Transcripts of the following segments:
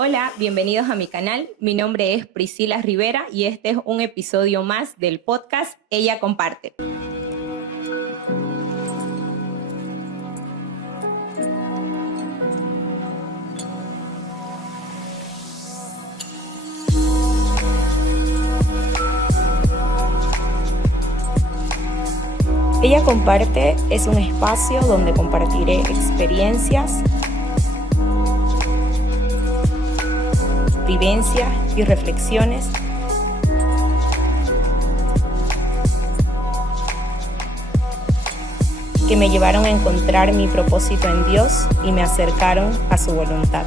Hola, bienvenidos a mi canal. Mi nombre es Priscila Rivera y este es un episodio más del podcast Ella Comparte. Ella Comparte es un espacio donde compartiré experiencias, vivencias y reflexiones que me llevaron a encontrar mi propósito en Dios y me acercaron a su voluntad.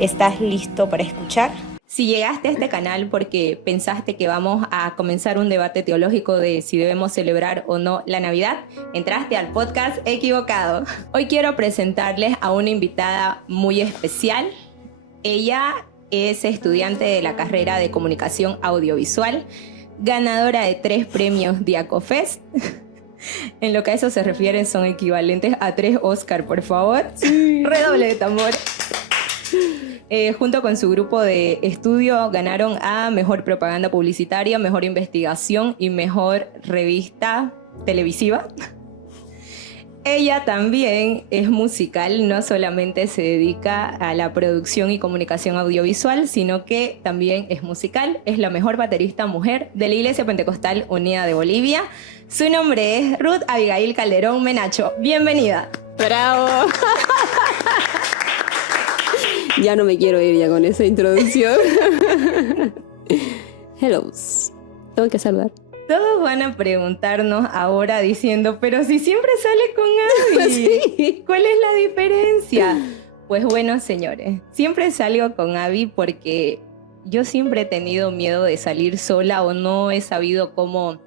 ¿Estás listo para escuchar? Si llegaste a este canal porque pensaste que vamos a comenzar un debate teológico de si debemos celebrar o no la Navidad, entraste al podcast equivocado. Hoy quiero presentarles a una invitada muy especial. Ella es estudiante de la carrera de Comunicación Audiovisual, ganadora de 3 premios Diacofest. En lo que a eso se refiere son equivalentes a 3 Oscar, por favor. Sí. Redoble de tambor. Junto con su grupo de estudio ganaron a Mejor Propaganda Publicitaria, Mejor Investigación y Mejor Revista Televisiva. Ella también es musical, no solamente se dedica a la producción y comunicación audiovisual, sino que también es musical. Es la mejor baterista mujer de la Iglesia Pentecostal Unida de Bolivia. Su nombre es Ruth Abigail Calderón Menacho. Bienvenida. ¡Bravo! Ya no me quiero ir ya con esa introducción. Hello. Tengo que saludar. Todos van a preguntarnos ahora diciendo, pero si siempre sale con Abby, sí. ¿Cuál es la diferencia? Pues bueno, señores, siempre salgo con Abby porque yo siempre he tenido miedo de salir sola o no he sabido cómo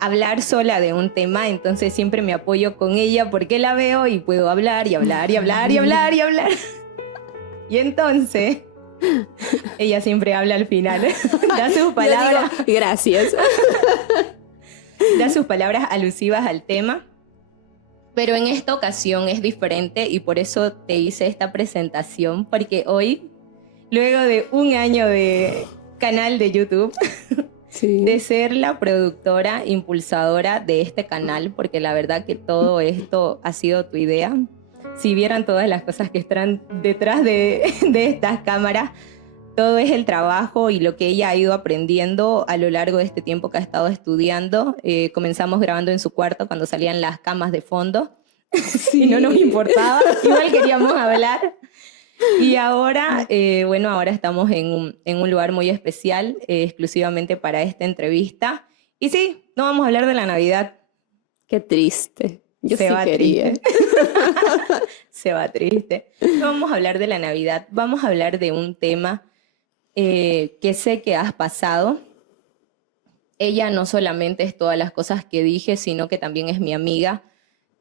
hablar sola de un tema, entonces siempre me apoyo con ella porque la veo y puedo hablar y hablar y hablar y hablar y hablar. Y entonces, ella siempre habla al final. Da sus palabras. Yo digo, gracias. Da sus palabras alusivas al tema. Pero en esta ocasión es diferente y por eso te hice esta presentación. Porque hoy, luego de un año de canal de YouTube, sí, de ser la productora, impulsadora de este canal, porque la verdad que todo esto ha sido tu idea. Si vieran todas las cosas que están detrás de estas cámaras, todo es el trabajo y lo que ella ha ido aprendiendo a lo largo de este tiempo que ha estado estudiando. Comenzamos grabando en su cuarto cuando salían las camas de fondo. Sí. Y no nos importaba, igual queríamos hablar. Y ahora, ahora estamos en un lugar muy especial, exclusivamente para esta entrevista. Y sí, no vamos a hablar de la Navidad. Qué triste. Yo se sí va quería. Triste. Se va triste. No vamos a hablar de la Navidad, vamos a hablar de un tema que sé que has pasado. Ella no solamente es todas las cosas que dije, sino que también es mi amiga.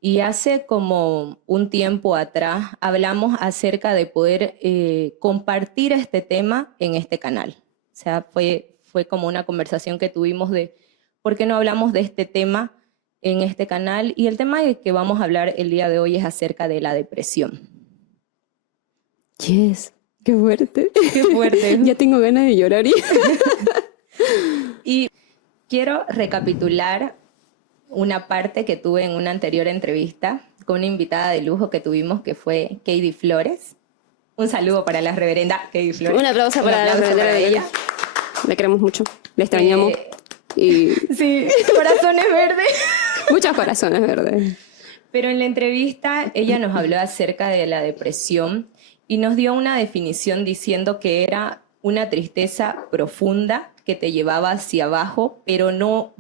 Y hace como un tiempo atrás hablamos acerca de poder compartir este tema en este canal. O sea, fue como una conversación que tuvimos de ¿por qué no hablamos de este tema en este canal? Y el tema de que vamos a hablar el día de hoy es acerca de la depresión. Yes, qué fuerte. Qué fuerte. Ya tengo ganas de llorar. Y quiero recapitular una parte que tuve en una anterior entrevista con una invitada de lujo que tuvimos, que fue Katie Flores. Un saludo para la reverenda Katie Flores. Un aplauso para la reverenda de ella. La queremos mucho, la extrañamos. Sí, corazones verdes. Muchos corazones verdes. Pero en la entrevista ella nos habló acerca de la depresión y nos dio una definición diciendo que era una tristeza profunda que te llevaba hacia abajo, pero no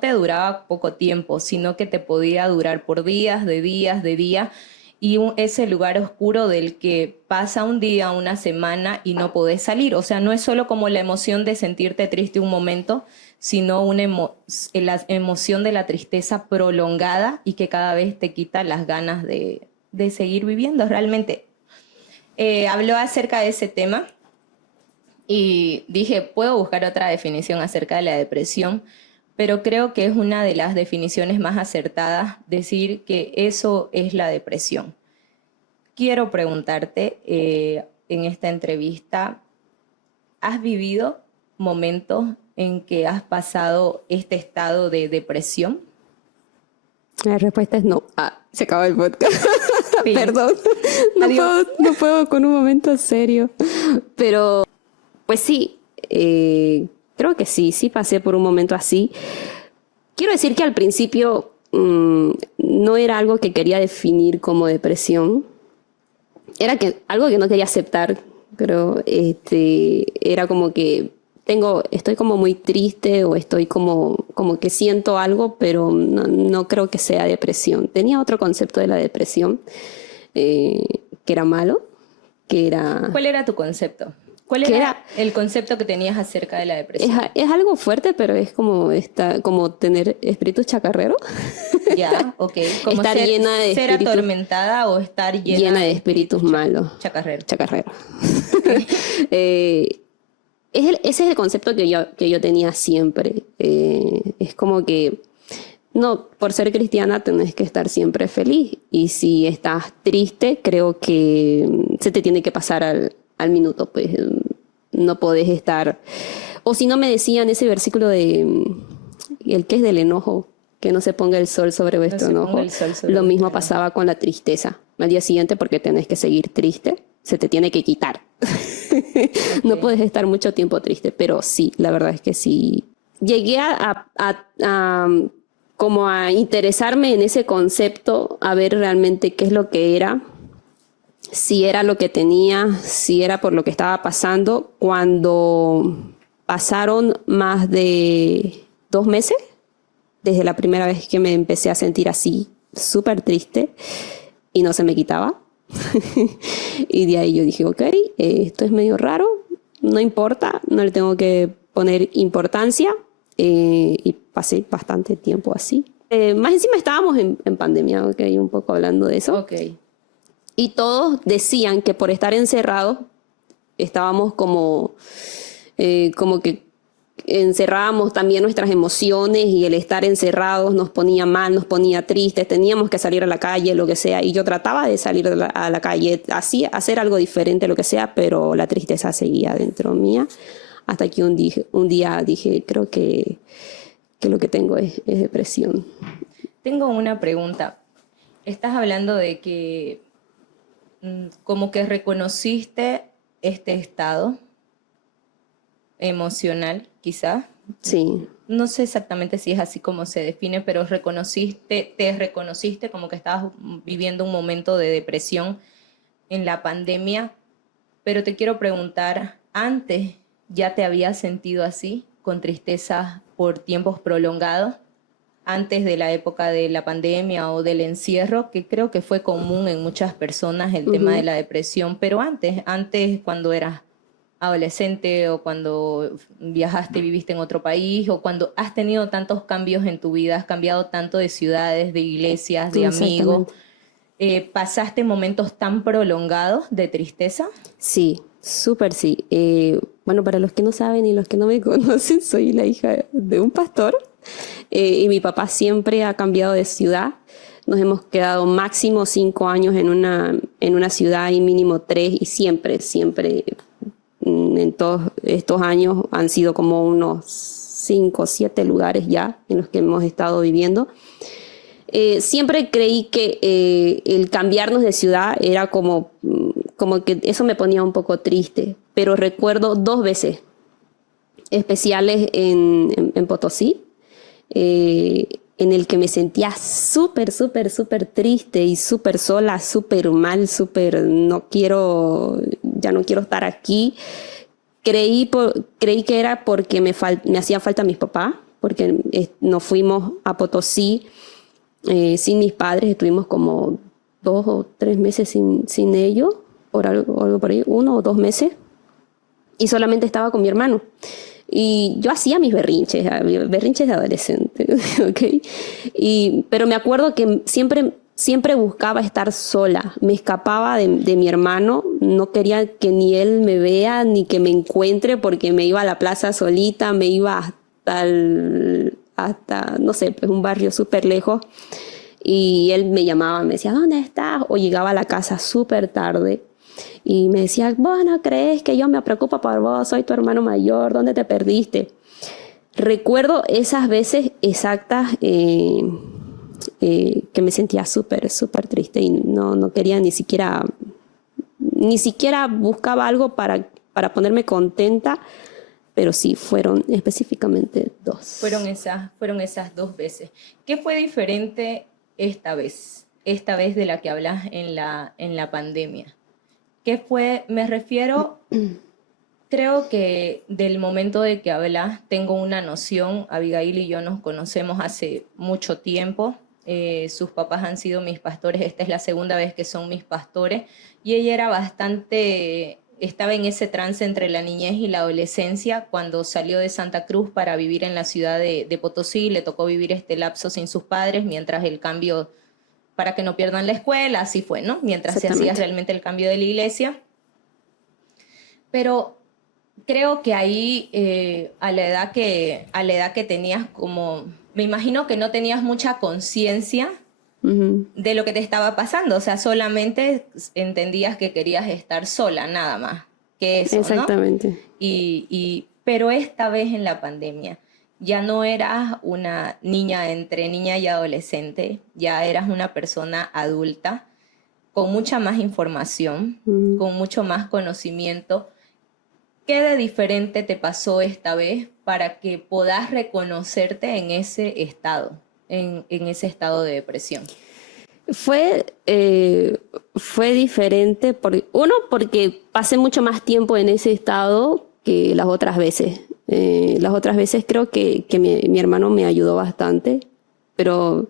te duraba poco tiempo, sino que te podía durar por días, de días, y ese lugar oscuro del que pasa un día, una semana y no podés salir. O sea, no es solo como la emoción de sentirte triste un momento, sino la emoción de la tristeza prolongada y que cada vez te quita las ganas de seguir viviendo realmente. Habló acerca de ese tema y dije, puedo buscar otra definición acerca de la depresión, pero creo que es una de las definiciones más acertadas decir que eso es la depresión. quiero preguntarte en esta entrevista, ¿has vivido momentos en que has pasado este estado de depresión? La respuesta es no. Se acabó el podcast. Fin. Perdón. No puedo con un momento serio. Pero, pues sí, creo que sí pasé por un momento así. Quiero decir que al principio no era algo que quería definir como depresión. Era algo que no quería aceptar, pero era como que estoy como muy triste o estoy como que siento algo, pero no creo que sea depresión. Tenía otro concepto de la depresión que era malo, que era... ¿Cuál era tu concepto? ¿Cuál era el concepto que tenías acerca de la depresión? Es algo fuerte, pero es como tener espíritu chacarrero. Ya, ok. Como estar llena de ser espíritus, atormentada o estar llena de espíritus malos. Chacarrero. Ese es el concepto que yo tenía siempre. Es como que, no, por ser cristiana tenés que estar siempre feliz. Y si estás triste, creo que se te tiene que pasar al minuto. Pues no podés estar... O si no, me decían ese versículo de el que es del enojo, que no se ponga el sol sobre vuestro enojo. Lo mismo pasaba con la tristeza. Al día siguiente, porque tenés que seguir triste, se te tiene que quitar. Okay. No puedes estar mucho tiempo triste, pero sí, la verdad es que sí. Llegué como a interesarme en ese concepto, a ver realmente qué es lo que era, si era lo que tenía, si era por lo que estaba pasando, cuando pasaron más de 2 meses, desde la primera vez que me empecé a sentir así, súper triste, y no se me quitaba. Y de ahí yo dije, ok, esto es medio raro, no importa, no le tengo que poner importancia, y pasé bastante tiempo así. Más encima estábamos en pandemia, ok, un poco hablando de eso. Okay. Y todos decían que por estar encerrados estábamos como que encerrábamos también nuestras emociones, y el estar encerrados nos ponía mal, nos ponía tristes, teníamos que salir a la calle, lo que sea, y yo trataba de salir a la calle, hacer algo diferente, lo que sea, pero la tristeza seguía dentro mía, hasta que un día dije, creo que lo que tengo es depresión. Tengo una pregunta. Estás hablando de que como que reconociste este estado emocional, quizás. Sí. No sé exactamente si es así como se define, pero te reconociste como que estabas viviendo un momento de depresión en la pandemia. Pero te quiero preguntar, ¿antes ya te habías sentido así, con tristeza por tiempos prolongados? Antes de la época de la pandemia o del encierro, que creo que fue común en muchas personas el tema de la depresión, pero antes cuando eras adolescente o cuando viajaste y viviste en otro país o cuando has tenido tantos cambios en tu vida, has cambiado tanto de ciudades, de iglesias, de amigos, ¿pasaste momentos tan prolongados de tristeza? Sí, súper sí. Bueno, para los que no saben y los que no me conocen, soy la hija de un pastor. Y mi papá siempre ha cambiado de ciudad. Nos hemos quedado máximo 5 años en una ciudad y mínimo 3, y siempre en todos estos años han sido como unos 5 o 7 lugares ya en los que hemos estado viviendo. Siempre creí que el cambiarnos de ciudad era como que eso me ponía un poco triste, pero recuerdo 2 veces especiales en Potosí, en el que me sentía súper triste y súper sola, súper mal, ya no quiero estar aquí. Creí que era porque me hacían falta mis papás, porque nos fuimos a Potosí sin mis padres, estuvimos como 2 o 3 meses sin ellos, algo por ahí, 1 o 2 meses, y solamente estaba con mi hermano. Y yo hacía mis berrinches de adolescente, ¿okay? Pero me acuerdo que siempre buscaba estar sola, me escapaba de mi hermano, no quería que ni él me vea ni que me encuentre, porque me iba a la plaza solita, me iba hasta no sé, pues un barrio súper lejos, Y él me llamaba, me decía, ¿dónde estás? O llegaba a la casa súper tarde y me decía, vos no crees que yo me preocupo por vos, soy tu hermano mayor, ¿dónde te perdiste? Recuerdo esas veces exactas que me sentía súper, súper triste y no quería ni siquiera buscaba algo para ponerme contenta, pero sí, fueron específicamente 2. Fueron esas 2 veces. ¿Qué fue diferente esta vez de la que hablas en la pandemia? ¿Qué fue? Me refiero, creo que del momento de que hablas, tengo una noción. Abigail y yo nos conocemos hace mucho tiempo. Sus papás han sido mis pastores. Esta es la segunda vez que son mis pastores. Y ella estaba en ese trance entre la niñez y la adolescencia cuando salió de Santa Cruz para vivir en la ciudad de Potosí. Le tocó vivir este lapso sin sus padres mientras el cambio, para que no pierdan la escuela, así fue, ¿no? Mientras se hacía realmente el cambio de la iglesia. Pero creo que ahí, a la edad que tenías, como, me imagino que no tenías mucha conciencia de lo que te estaba pasando. O sea, solamente entendías que querías estar sola, nada más que eso, exactamente, ¿no? Pero esta vez en la pandemia ya no eras una niña entre niña y adolescente, ya eras una persona adulta con mucha más información, con mucho más conocimiento. ¿Qué de diferente te pasó esta vez para que puedas reconocerte en ese estado, en ese estado de depresión? Fue diferente, porque pasé mucho más tiempo en ese estado que las otras veces. Las otras veces creo que mi hermano me ayudó bastante, pero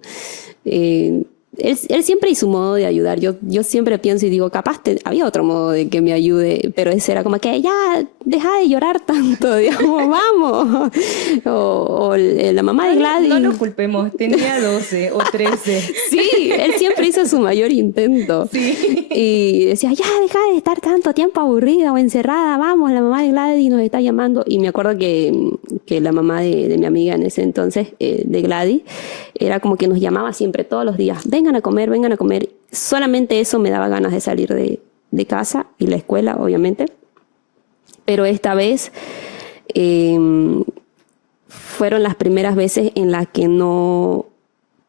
él siempre hizo un modo de ayudar. Yo siempre pienso y digo, capaz había otro modo de que me ayude, pero ese era como que ya, deja de llorar tanto, digamos, vamos. O la mamá de Gladys. No lo culpemos, tenía 12 o 13. Sí, él siempre hizo su mayor intento. Sí. Y decía, ya, deja de estar tanto tiempo aburrida o encerrada, vamos, la mamá de Gladys nos está llamando. Y me acuerdo que la mamá de mi amiga en ese entonces, de Gladys, era como que nos llamaba siempre, todos los días, vengan a comer, vengan a comer. Solamente eso me daba ganas de salir de casa y la escuela, obviamente. Pero esta vez fueron las primeras veces en las que no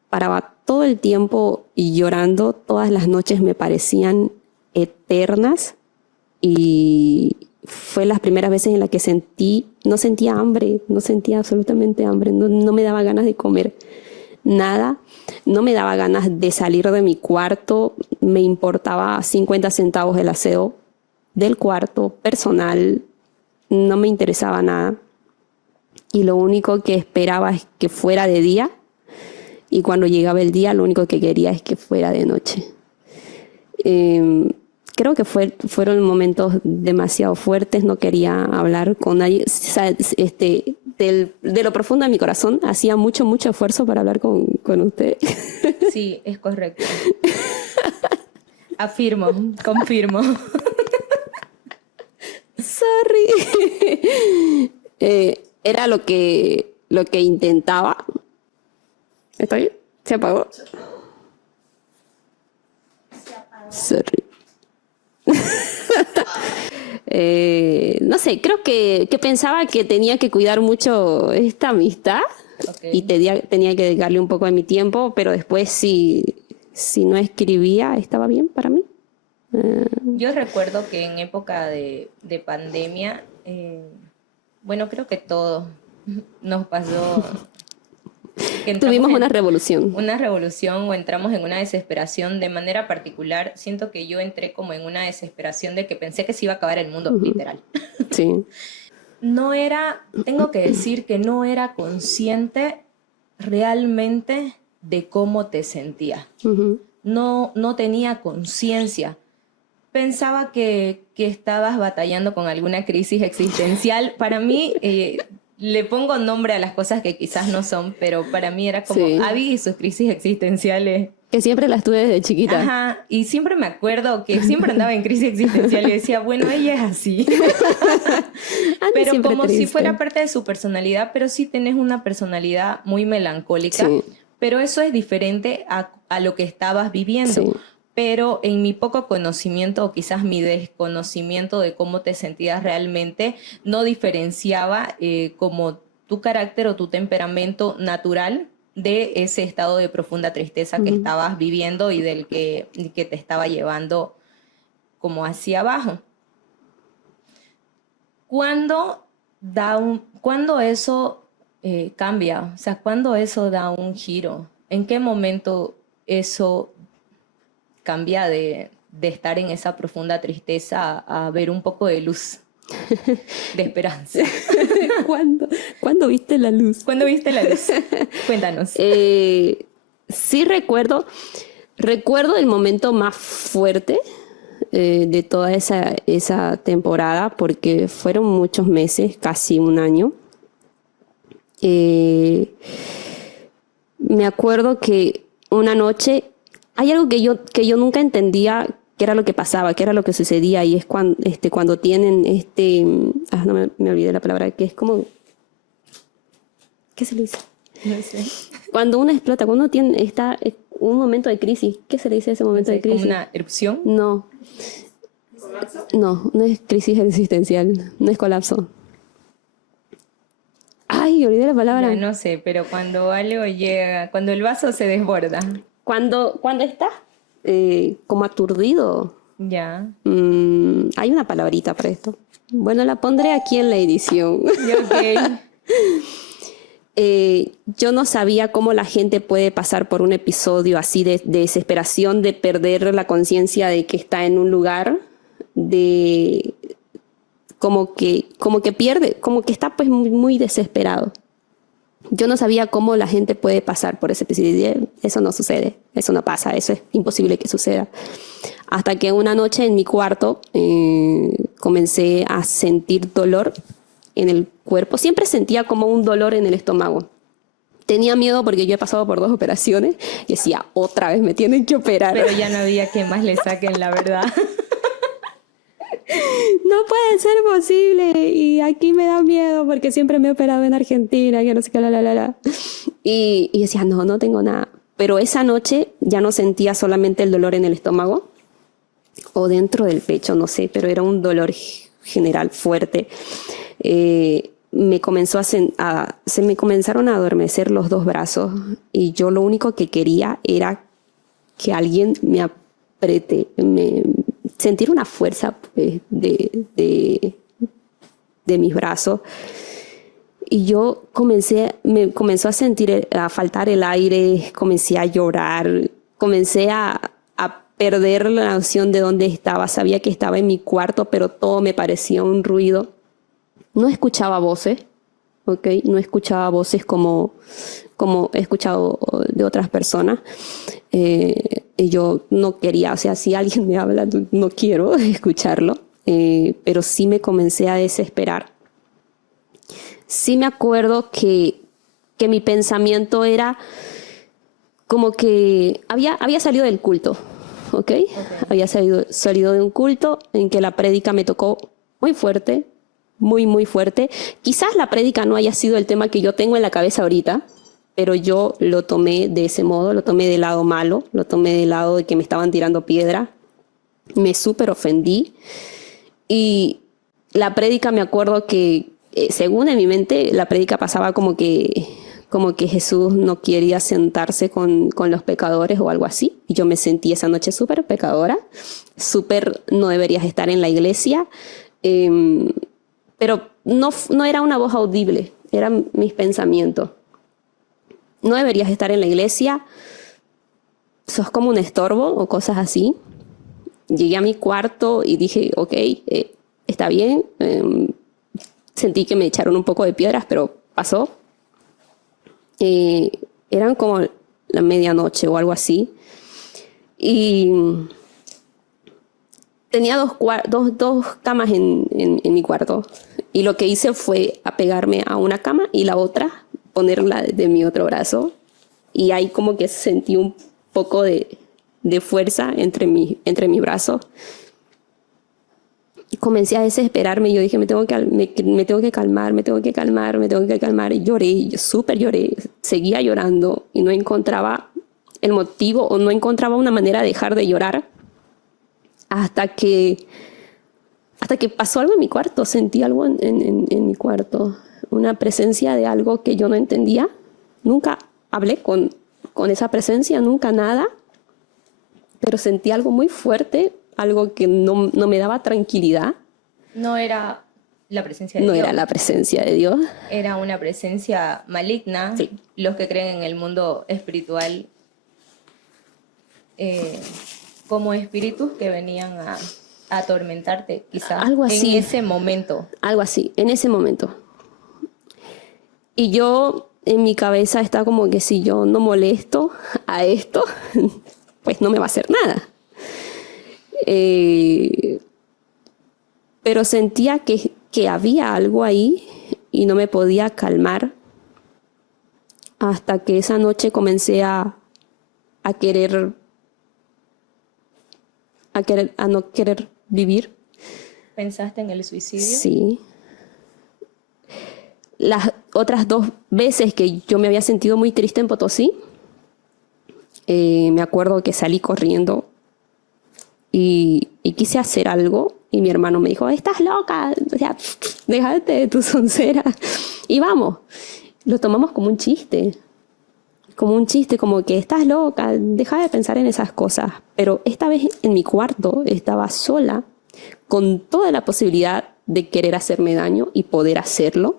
paraba todo el tiempo llorando. Todas las noches me parecían eternas y fue las primeras veces en las que no sentía hambre, no sentía absolutamente hambre, no me daba ganas de comer nada, no me daba ganas de salir de mi cuarto, me importaba 50 centavos el aseo del cuarto personal, no me interesaba nada y lo único que esperaba es que fuera de día y cuando llegaba el día lo único que quería es que fuera de noche. Creo que fueron momentos demasiado fuertes, no quería hablar con nadie. O sea, de lo profundo de mi corazón, hacía mucho, mucho esfuerzo para hablar con usted. Sí, es correcto. Afirmo, confirmo. Sorry. Era lo que intentaba. ¿Está bien? ¿Se apagó? Sorry. No sé, creo que pensaba que tenía que cuidar mucho esta amistad. Okay. Y tenía que dedicarle un poco de mi tiempo, pero después si no escribía estaba bien para mí. Yo recuerdo que en época de pandemia, bueno, creo que todos nos pasó. Tuvimos una revolución. Una revolución o entramos en una desesperación. De manera particular, siento que yo entré como en una desesperación de que pensé que se iba a acabar el mundo, literal. Sí. Tengo que decir que no era consciente realmente de cómo te sentías. No tenía conciencia. Pensaba que estabas batallando con alguna crisis existencial. Para mí, le pongo nombre a las cosas que quizás no son, pero para mí era como Abby y sus crisis existenciales. Que siempre las tuve desde chiquita. Ajá, y siempre me acuerdo que siempre andaba en crisis existencial y decía, bueno, ella es así. Pero como triste. Si fuera parte de su personalidad, pero sí tenés una personalidad muy melancólica. Sí. pero eso es diferente a lo que estabas viviendo. Sí. Pero en mi poco conocimiento o quizás mi desconocimiento de cómo te sentías realmente, no diferenciaba como tu carácter o tu temperamento natural de ese estado de profunda tristeza que estabas viviendo y del que te estaba llevando como hacia abajo. ¿Cuándo eso cambia? O sea, ¿cuándo eso da un giro? ¿En qué momento eso cambia de estar en esa profunda tristeza a ver un poco de luz, de esperanza? ¿Cuándo viste la luz? ¿Cuándo viste la luz? Cuéntanos. Sí recuerdo el momento más fuerte de toda esa temporada, porque fueron muchos meses, casi un año. Me acuerdo que una noche, hay algo que yo nunca entendía qué era lo que pasaba, qué era lo que sucedía, y es cuando tienen no me olvidé la palabra, que es como, ¿qué se le dice? No sé. Cuando uno explota, cuando uno está en un momento de crisis, ¿qué se le dice a ese momento de crisis? ¿Como una erupción? No. No es crisis existencial, no es colapso. Ay, olvidé la palabra. Ya no sé, pero cuando algo llega, cuando el vaso se desborda. Cuando estás como aturdido. Ya. Hay una palabrita para esto. Bueno, la pondré aquí en la edición. Ok. Yo no sabía cómo la gente puede pasar por un episodio así de desesperación, de perder la conciencia de que está en un lugar, de como que pierde, como que está pues muy, muy desesperado. Yo no sabía cómo la gente puede pasar por ese episodio. Eso no sucede, eso no pasa, eso es imposible que suceda. Hasta que una noche en mi cuarto comencé a sentir dolor en el cuerpo. Siempre sentía como un dolor en el estómago. Tenía miedo porque yo he pasado por 2 operaciones y decía, otra vez me tienen que operar. Pero ya no había que más le saquen, la verdad. No puede ser posible. Y aquí me da miedo porque siempre me he operado en Argentina, que no sé qué, Y decía, no tengo nada. Pero esa noche ya no sentía solamente el dolor en el estómago o dentro del pecho, no sé, pero era un dolor general fuerte. Se me comenzaron a adormecer los 2 brazos y yo lo único que quería era que alguien me apriete, sentir una fuerza pues, de mis brazos. Y yo me comenzó a faltar el aire, comencé a llorar, comencé a perder la noción de dónde estaba. Sabía que estaba en mi cuarto, pero todo me parecía un ruido. No escuchaba voces, ¿ok? No escuchaba voces como he escuchado de otras personas. Y yo no quería, o sea, si alguien me habla, no quiero escucharlo. Pero sí me comencé a desesperar. Sí me acuerdo que mi pensamiento era como que había salido del culto, ¿ok? Había salido de un culto en que la prédica me tocó muy fuerte, muy, muy fuerte. Quizás la prédica no haya sido el tema que yo tengo en la cabeza ahorita, pero yo lo tomé de ese modo, lo tomé del lado malo, lo tomé del lado de que me estaban tirando piedra. Me súper ofendí. Y la prédica, me acuerdo que, según en mi mente, la prédica pasaba como que Jesús no quería sentarse con los pecadores o algo así. Y yo me sentí esa noche súper pecadora, súper no deberías estar en la iglesia. Pero no era una voz audible, eran mis pensamientos. No deberías estar en la iglesia, sos como un estorbo o cosas así. Llegué a mi cuarto y dije, ok, está bien. Sentí que me echaron un poco de piedras, pero pasó. Eran como la medianoche o algo así. Y tenía dos camas en mi cuarto. Y lo que hice fue apegarme a una cama y la otra ponerla de mi otro brazo. Y ahí como que sentí un poco de fuerza entre mis brazos. comencé a desesperarme. Yo dije, me tengo que calmar, me tengo que calmar, me tengo que calmar. Y lloré, yo súper lloré, seguía llorando y no encontraba el motivo o no encontraba una manera de dejar de llorar hasta que pasó algo en mi cuarto. Sentí algo en mi cuarto, una presencia de algo que yo no entendía. Nunca hablé con esa presencia, nunca nada, pero sentí algo muy fuerte, algo que no me daba tranquilidad. No era la presencia de No Dios. era la presencia de Dios. Era una presencia maligna. Sí. Los que creen en el mundo espiritual, como espíritus que venían a atormentarte, quizás. Algo así. En ese momento. Algo así, en ese momento. Y yo, en mi cabeza está como que si yo no molesto a esto, pues no me va a hacer nada. Pero sentía que había algo ahí y no me podía calmar hasta que esa noche comencé a no querer vivir. ¿Pensaste en el suicidio? Sí. Las otras 2 veces que yo me había sentido muy triste en Potosí, me acuerdo que salí corriendo y quise hacer algo y mi hermano me dijo, estás loca, o sea, déjate de tu soncera y vamos. Lo tomamos como un chiste, como que estás loca, deja de pensar en esas cosas. Pero esta vez en mi cuarto estaba sola, con toda la posibilidad de querer hacerme daño y poder hacerlo,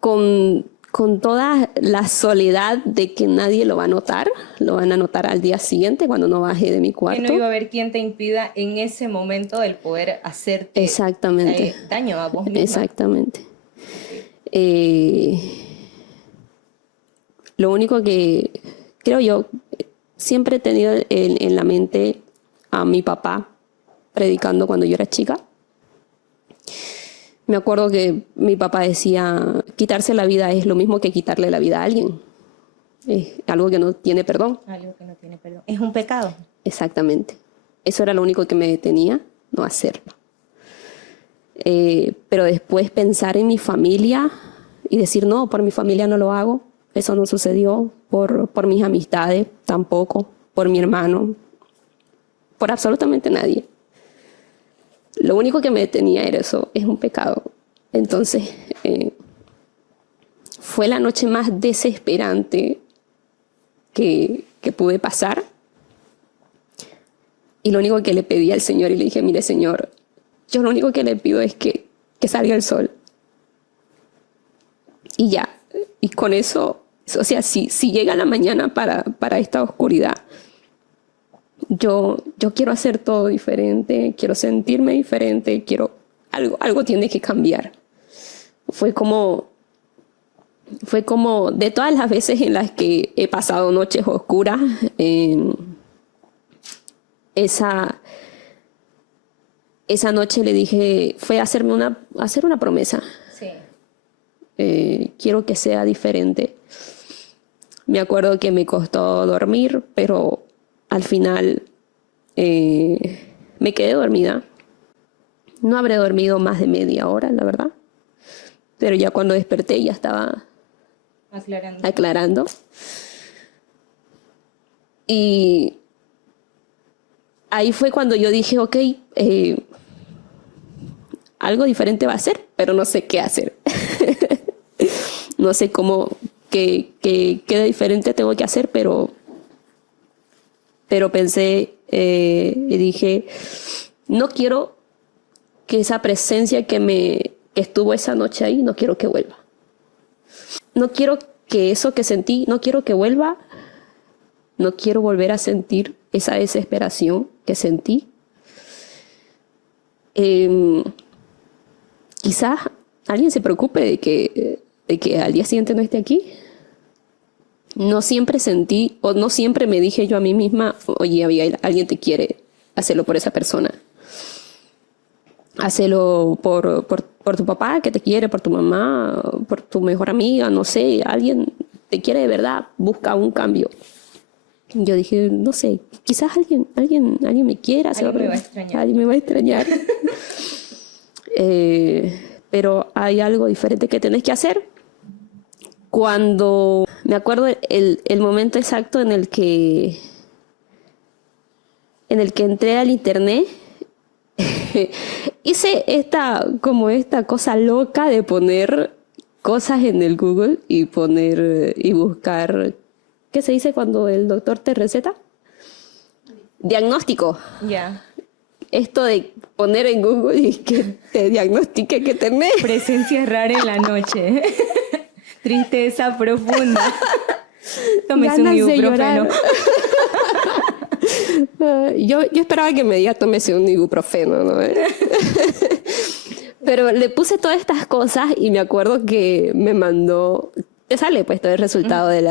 con toda la soledad de que nadie lo va a notar, lo van a notar al día siguiente cuando no baje de mi cuarto. Que no iba a haber quien te impida en ese momento el poder hacerte Exactamente. Daño a vos misma. Exactamente. Lo único que creo yo, siempre he tenido en la mente a mi papá predicando cuando yo era chica. Me acuerdo que mi papá decía, quitarse la vida es lo mismo que quitarle la vida a alguien. Es algo que no tiene perdón. Algo que no tiene perdón. Es un pecado. Exactamente. Eso era lo único que me detenía, no hacerlo. Pero después pensar en mi familia y decir, no, por mi familia no lo hago. Eso no sucedió. Por mis amistades tampoco. Por mi hermano. Por absolutamente nadie. Lo único que me detenía era eso, es un pecado. Entonces, fue la noche más desesperante que pude pasar. Y lo único que le pedí al Señor, y le dije, mire Señor, yo lo único que le pido es que salga el sol. Y ya, y con eso, o sea, si llega la mañana para esta oscuridad, yo quiero hacer todo diferente, quiero sentirme diferente, algo tiene que cambiar. Fue como de todas las veces en las que he pasado noches oscuras, esa noche le dije, fue hacer una promesa. Sí. Quiero que sea diferente. Me acuerdo que me costó dormir, pero al final me quedé dormida. No habré dormido más de media hora, la verdad. Pero ya cuando desperté ya estaba aclarando. Y ahí fue cuando yo dije, ok, algo diferente va a ser, pero no sé qué hacer. No sé qué diferente tengo que hacer, pero pensé y dije, no quiero que esa presencia que estuvo esa noche ahí, no quiero que vuelva. No quiero que eso que sentí, no quiero que vuelva. No quiero volver a sentir esa desesperación que sentí. Quizás alguien se preocupe de que al día siguiente no esté aquí. No siempre sentí, o no siempre me dije yo a mí misma, oye, Abigail, alguien te quiere, hazlo por esa persona. Hazlo por tu papá que te quiere, por tu mamá, por tu mejor amiga, no sé, alguien te quiere de verdad, busca un cambio. Yo dije, no sé, quizás alguien me quiera, Alguien me va a extrañar. alguien me va a extrañar. Pero hay algo diferente que tenés que hacer. Cuando me acuerdo el momento exacto en el que entré al internet, hice esta cosa loca de poner cosas en el Google y buscar, ¿qué se dice cuando el doctor te receta? Diagnóstico. Ya. Esto de poner en Google y que te diagnostique que tenés. Presencia rara en la noche. Tristeza profunda. Tómese un Ganas de ibuprofeno. llorar. Yo esperaba que me diga tómese un ibuprofeno, ¿no? Pero le puse todas estas cosas y me acuerdo que me mandó, te sale pues todo el resultado de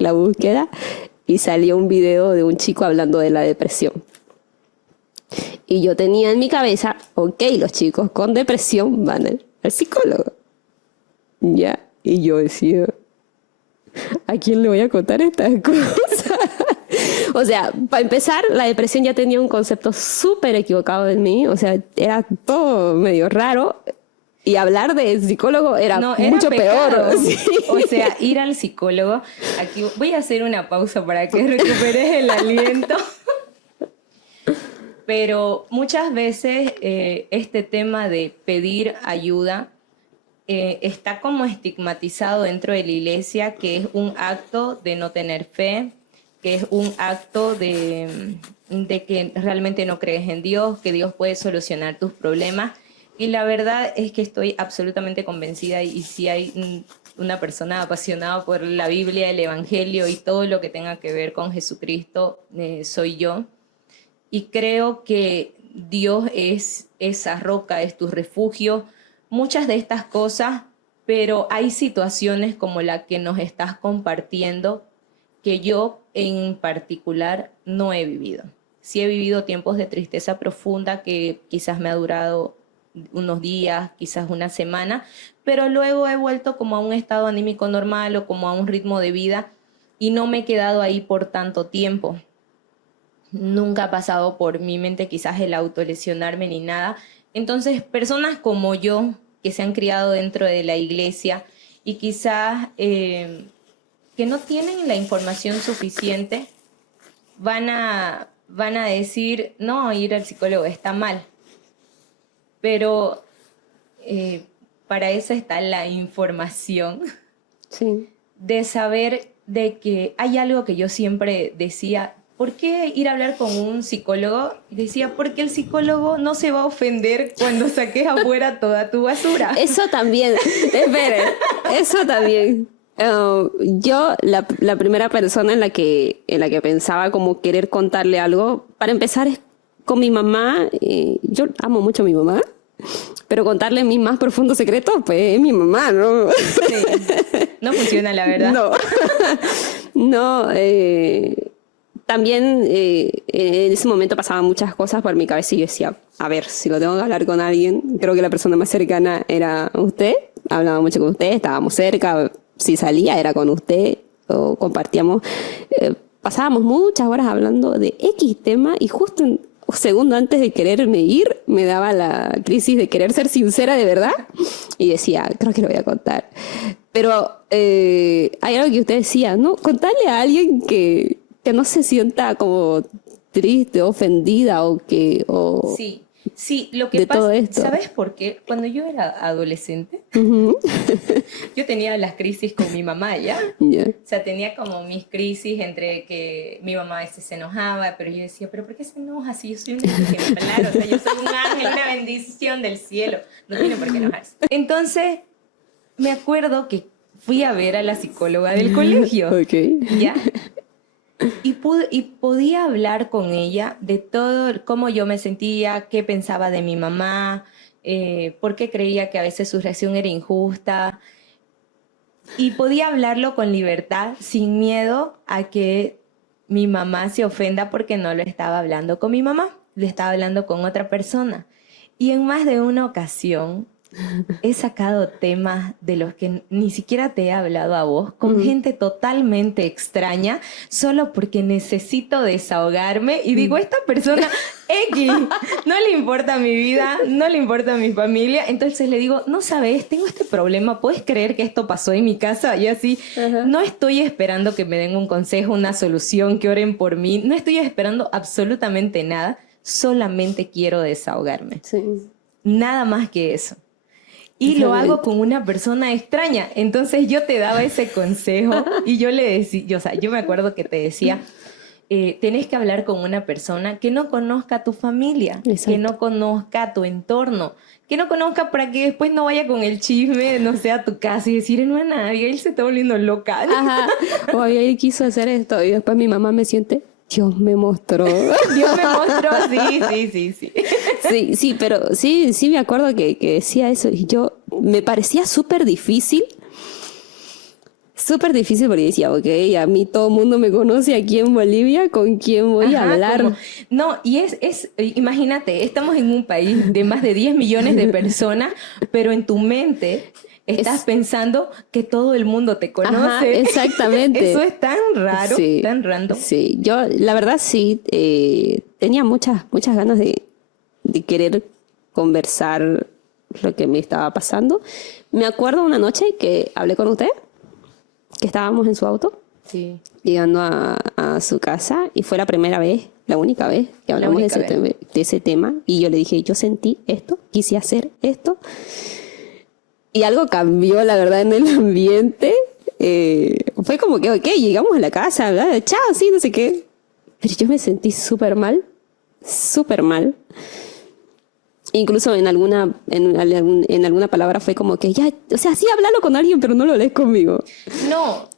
la búsqueda y salió un video de un chico hablando de la depresión. Y yo tenía en mi cabeza, ok, los chicos con depresión van al psicólogo. Ya, y yo decía, ¿a quién le voy a contar estas cosas? O sea, para empezar, la depresión ya tenía un concepto súper equivocado de mí. O sea, era todo medio raro. Y hablar de psicólogo era mucho pecado. peor. Sí. O sea, ir al psicólogo. Aquí voy a hacer una pausa para que recuperes el aliento. Pero muchas veces este tema de pedir ayuda está como estigmatizado dentro de la iglesia, que es un acto de no tener fe, que es un acto de que realmente no crees en Dios, que Dios puede solucionar tus problemas. Y la verdad es que estoy absolutamente convencida, y si hay una persona apasionada por la Biblia, el Evangelio y todo lo que tenga que ver con Jesucristo, soy yo. Y creo que Dios es esa roca, es tu refugio, muchas de estas cosas, pero hay situaciones como la que nos estás compartiendo que yo en particular no he vivido. Sí he vivido tiempos de tristeza profunda que quizás me ha durado unos días, quizás una semana, pero luego he vuelto como a un estado anímico normal o como a un ritmo de vida y no me he quedado ahí por tanto tiempo. Nunca ha pasado por mi mente quizás el autolesionarme ni nada. Entonces, personas como yo, que se han criado dentro de la iglesia y quizás que no tienen la información suficiente, van a decir, no, ir al psicólogo está mal. Pero para eso está la información. Sí. De saber de que hay algo que yo siempre decía, ¿por qué ir a hablar con un psicólogo? Decía, porque el psicólogo no se va a ofender cuando saques afuera toda tu basura. Eso también, espere, eso también. Yo, la primera persona en la que pensaba como querer contarle algo, para empezar es con mi mamá. Yo amo mucho a mi mamá, pero contarle mis más profundos secretos, pues es mi mamá, ¿no? Sí. No funciona, la verdad. No, no. También en ese momento pasaban muchas cosas por mi cabeza y yo decía, a ver, si lo tengo que hablar con alguien, creo que la persona más cercana era usted. Hablaba mucho con usted, estábamos cerca, si salía era con usted, o compartíamos. Pasábamos muchas horas hablando de X tema y justo un segundo antes de quererme ir, me daba la crisis de querer ser sincera de verdad y decía, creo que lo voy a contar. Pero hay algo que usted decía, ¿no? Contarle a alguien que no se sienta como triste, ofendida o que... Sí, lo que de pasa, todo esto. ¿Sabes por qué? Cuando yo era adolescente, yo tenía las crisis con mi mamá, ¿ya? Yeah. O sea, tenía como mis crisis entre que mi mamá a veces se enojaba, pero yo decía, ¿pero por qué se enoja si yo soy un ejemplar? O sea, yo soy un ángel, una bendición del cielo. No tiene por qué enojarse. Entonces, me acuerdo que fui a ver a la psicóloga del colegio. Okay. ¿Ya? Y podía hablar con ella de todo, cómo yo me sentía, qué pensaba de mi mamá, por qué creía que a veces su reacción era injusta. Y podía hablarlo con libertad, sin miedo a que mi mamá se ofenda porque no lo estaba hablando con mi mamá, lo estaba hablando con otra persona. Y en más de una ocasión, he sacado temas de los que ni siquiera te he hablado a vos, con gente totalmente extraña, solo porque necesito desahogarme y digo, esta persona X, no le importa mi vida, no le importa mi familia, entonces le digo, no sabes, tengo este problema, ¿puedes creer que esto pasó en mi casa? Y así, no estoy esperando que me den un consejo, una solución, que oren por mí, no estoy esperando absolutamente nada, solamente quiero desahogarme. Sí. Nada más que eso. Y lo hago con una persona extraña. Entonces yo te daba ese consejo y yo le decía, o sea, yo me acuerdo que te decía, tenés que hablar con una persona que no conozca a tu familia, Exacto. que no conozca tu entorno, que no conozca para que después no vaya con el chisme, no sé, a tu casa y decir, hermana, Abigail se está volviendo loca. Ajá. O Abigail quiso hacer esto y después mi mamá me siente, Dios me mostró. Dios me mostró, sí. Sí, pero sí me acuerdo que decía eso y yo me parecía súper difícil porque decía, ok, a mí todo el mundo me conoce aquí en Bolivia, ¿con quién voy a hablar? No, y imagínate, estamos en un país de más de 10 millones de personas, pero en tu mente estás pensando que todo el mundo te conoce. Ajá, exactamente. Eso es tan raro, Sí, tan random. Sí, yo la verdad sí tenía muchas ganas de querer conversar lo que me estaba pasando. Me acuerdo una noche que hablé con usted, que estábamos en su auto, Sí. llegando a su casa, y fue la primera vez, la única vez que hablamos de ese tema, y yo le dije, yo sentí esto, quise hacer esto, y algo cambió, la verdad, en el ambiente. Fue como que, ok, llegamos a la casa, ¿verdad? Chao, sí, no sé qué. Pero yo me sentí súper mal. Incluso en alguna palabra fue como que, ya, o sea, sí, háblalo con alguien, pero no lo lees conmigo.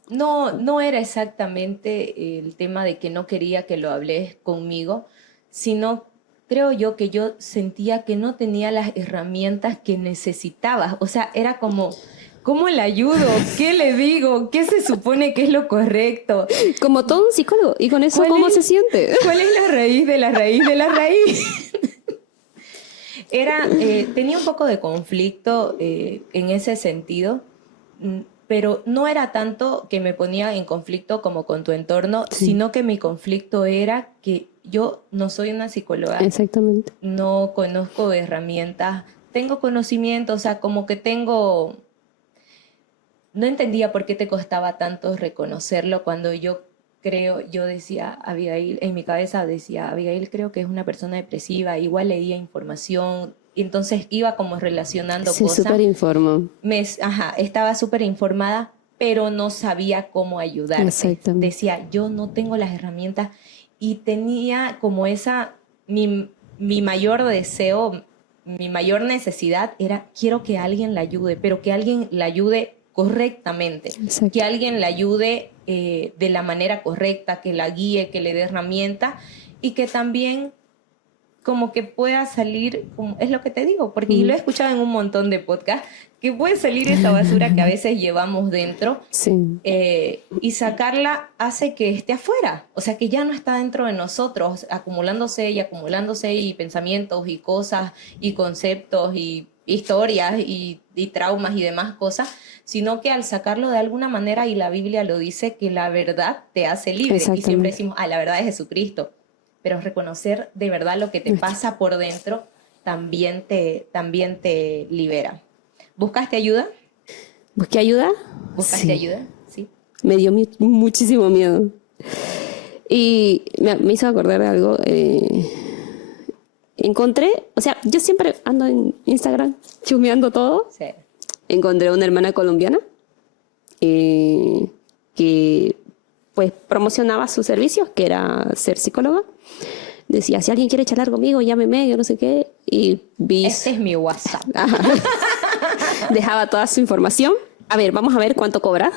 No era exactamente el tema de que no quería que lo hables conmigo, sino creo yo que yo sentía que no tenía las herramientas que necesitabas. O sea, era como, ¿cómo le ayudo? ¿Qué le digo? ¿Qué se supone que es lo correcto? Como todo un psicólogo. ¿Y con eso cómo se siente? ¿Cuál es la raíz de la raíz de la raíz? Tenía un poco de conflicto en ese sentido, pero no era tanto que me ponía en conflicto como con tu entorno, sino que mi conflicto era que yo no soy una psicóloga. Exactamente. No conozco herramientas, tengo conocimiento, o sea, como que tengo... No entendía por qué te costaba tanto reconocerlo cuando yo decía, Abigail, en mi cabeza decía, Abigail creo que es una persona depresiva, igual leía información, y entonces iba como relacionando cosas. Sí, súper informo. Estaba súper informada, pero no sabía cómo ayudarte. Exactamente. Decía, yo no tengo las herramientas, y tenía como mi mayor deseo, mi mayor necesidad era, quiero que alguien la ayude, pero que alguien la ayude correctamente. Exacto. Que alguien la ayude de la manera correcta, que la guíe, que le dé herramientas y que también como que pueda salir, es lo que te digo, porque lo he escuchado en un montón de podcasts, que puede salir esa basura que a veces llevamos dentro y sacarla hace que esté afuera, o sea que ya no está dentro de nosotros, acumulándose y pensamientos y cosas y conceptos y historias y traumas y demás cosas, sino que al sacarlo de alguna manera, y la Biblia lo dice, que la verdad te hace libre. Y siempre decimos, la verdad es Jesucristo. Pero reconocer de verdad lo que te pasa por dentro también te libera. ¿Buscaste ayuda? ¿Busqué ayuda? ¿Buscaste ayuda? Sí. Me dio muchísimo miedo. Y me hizo acordar de algo. Encontré, o sea, yo siempre ando en Instagram chusmeando todo. Sí. Encontré una hermana colombiana que pues promocionaba sus servicios, que era ser psicóloga. Decía, si alguien quiere charlar conmigo, llámeme, yo no sé qué. Y vi... Este es mi WhatsApp. Dejaba toda su información. A ver, vamos a ver cuánto cobra.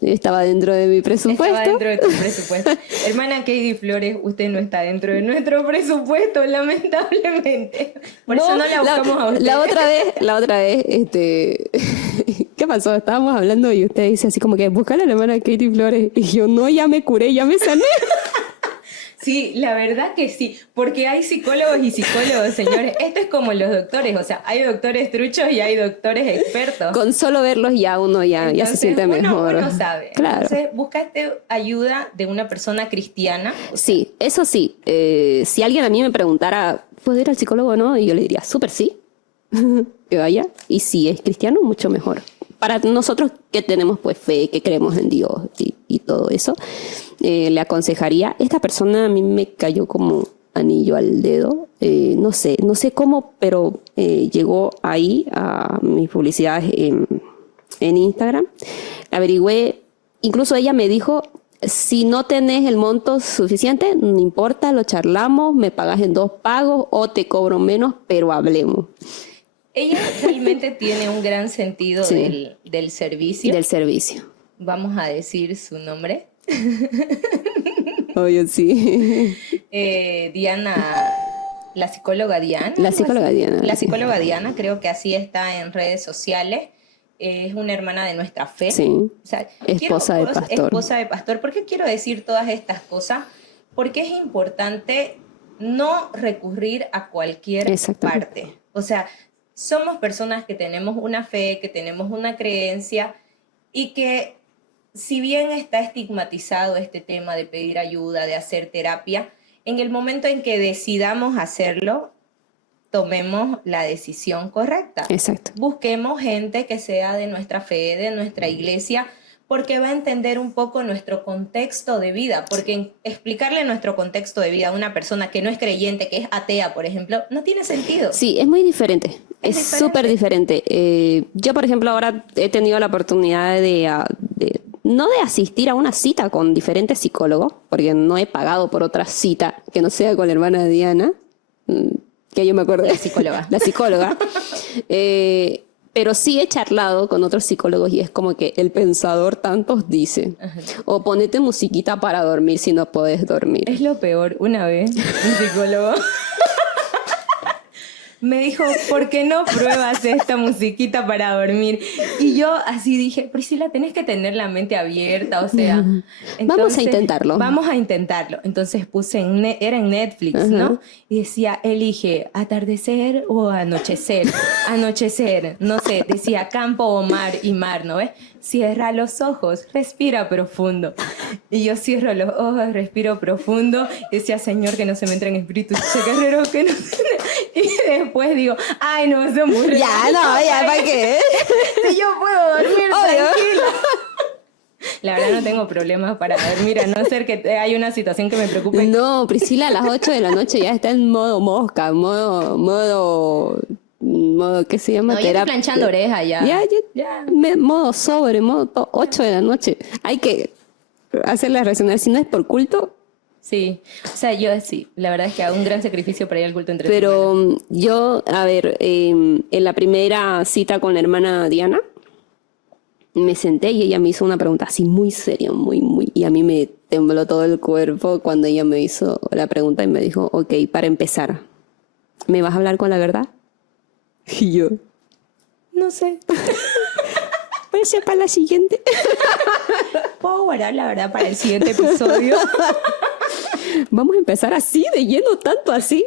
Estaba dentro de mi presupuesto. Estaba dentro de tu presupuesto. Hermana Katie Flores, usted no está dentro de nuestro presupuesto, lamentablemente. Por eso no la buscamos a usted. La otra vez, ¿qué pasó? Estábamos hablando y usted dice así como que, busca a la hermana Katie Flores. Y yo, no, ya me curé, ya me sané. Sí, la verdad que sí, porque hay psicólogos y psicólogos, señores. Esto es como los doctores, o sea, hay doctores truchos y hay doctores expertos. Con solo verlos ya uno ya se siente mejor. Uno sabe. Claro. Entonces, buscaste ayuda de una persona cristiana. Sí, eso sí. Si alguien a mí me preguntara, ¿puedo ir al psicólogo o no? Y yo le diría, súper sí, que vaya. Y si es cristiano, mucho mejor. Para nosotros que tenemos pues fe, que creemos en Dios y todo eso, le aconsejaría. Esta persona a mí me cayó como anillo al dedo. No sé cómo, pero llegó ahí a mis publicidades en Instagram. Averigüé, incluso ella me dijo, si no tenés el monto suficiente, no importa, lo charlamos, me pagas en 2 pagos o te cobro menos, pero hablemos. Ella realmente tiene un gran sentido Sí. del servicio. Del servicio. Vamos a decir su nombre. Oye, sí. Diana, la psicóloga Diana. La psicóloga Diana. La psicóloga Diana, creo que así está en redes sociales. Es una hermana de nuestra fe. Sí. O sea, Esposa de pastor. Esposa de pastor. ¿Por qué quiero decir todas estas cosas? Porque es importante no recurrir a cualquier parte. O sea, somos personas que tenemos una fe, que tenemos una creencia y que si bien está estigmatizado este tema de pedir ayuda, de hacer terapia, en el momento en que decidamos hacerlo, tomemos la decisión correcta. Exacto. Busquemos gente que sea de nuestra fe, de nuestra iglesia, porque va a entender un poco nuestro contexto de vida, porque explicarle nuestro contexto de vida a una persona que no es creyente, que es atea, por ejemplo, no tiene sentido. Sí, es muy diferente, es súper diferente. Yo, por ejemplo, ahora he tenido la oportunidad no de asistir a una cita con diferentes psicólogos, porque no he pagado por otra cita que no sea con la hermana Diana, que yo me acuerdo. La psicóloga. La psicóloga. Pero sí he charlado con otros psicólogos y es como que el pensador tantos dice, o ponete musiquita para dormir si no puedes dormir. Es lo peor. Una vez, un psicólogo me dijo, ¿por qué no pruebas esta musiquita para dormir? Y yo así dije, Priscila, tenés que tener la mente abierta, o sea... Entonces, vamos a intentarlo. Vamos a intentarlo. Entonces puse, era en Netflix, ¿no? Y decía, elige atardecer o anochecer. Anochecer, no sé, decía campo o mar y mar, ¿no ves? Cierra los ojos, respira profundo. Y yo cierro los ojos, respiro profundo. Y decía, Señor, que no se me entre en espíritu guerrero, que no se... Y después digo, ay, no, eso es muy ya, no, ya, ¿para qué? Si yo puedo dormir tranquila. La verdad no tengo problemas para dormir, a no ser que haya una situación que me preocupe. No, Priscila a las 8 de la noche ya está en modo mosca, modo ¿qué se llama? No, yo estoy planchando oreja ya. Ya. Modo sobre, modo 8 de la noche. Hay que hacerla reaccionar. Si no es por culto. Sí, o sea, yo sí, la verdad es que hago un gran sacrificio para ir al culto entre Pero semana. yo, a ver, en la primera cita con la hermana Diana, me senté y ella me hizo una pregunta así muy seria, muy, y a mí me tembló todo el cuerpo cuando ella me hizo la pregunta y me dijo, ok, para empezar, ¿me vas a hablar con la verdad? Y yo, no sé. Puede ser para la siguiente. ¿Puedo guardar la verdad para el siguiente episodio? Vamos a empezar así, de lleno, tanto así.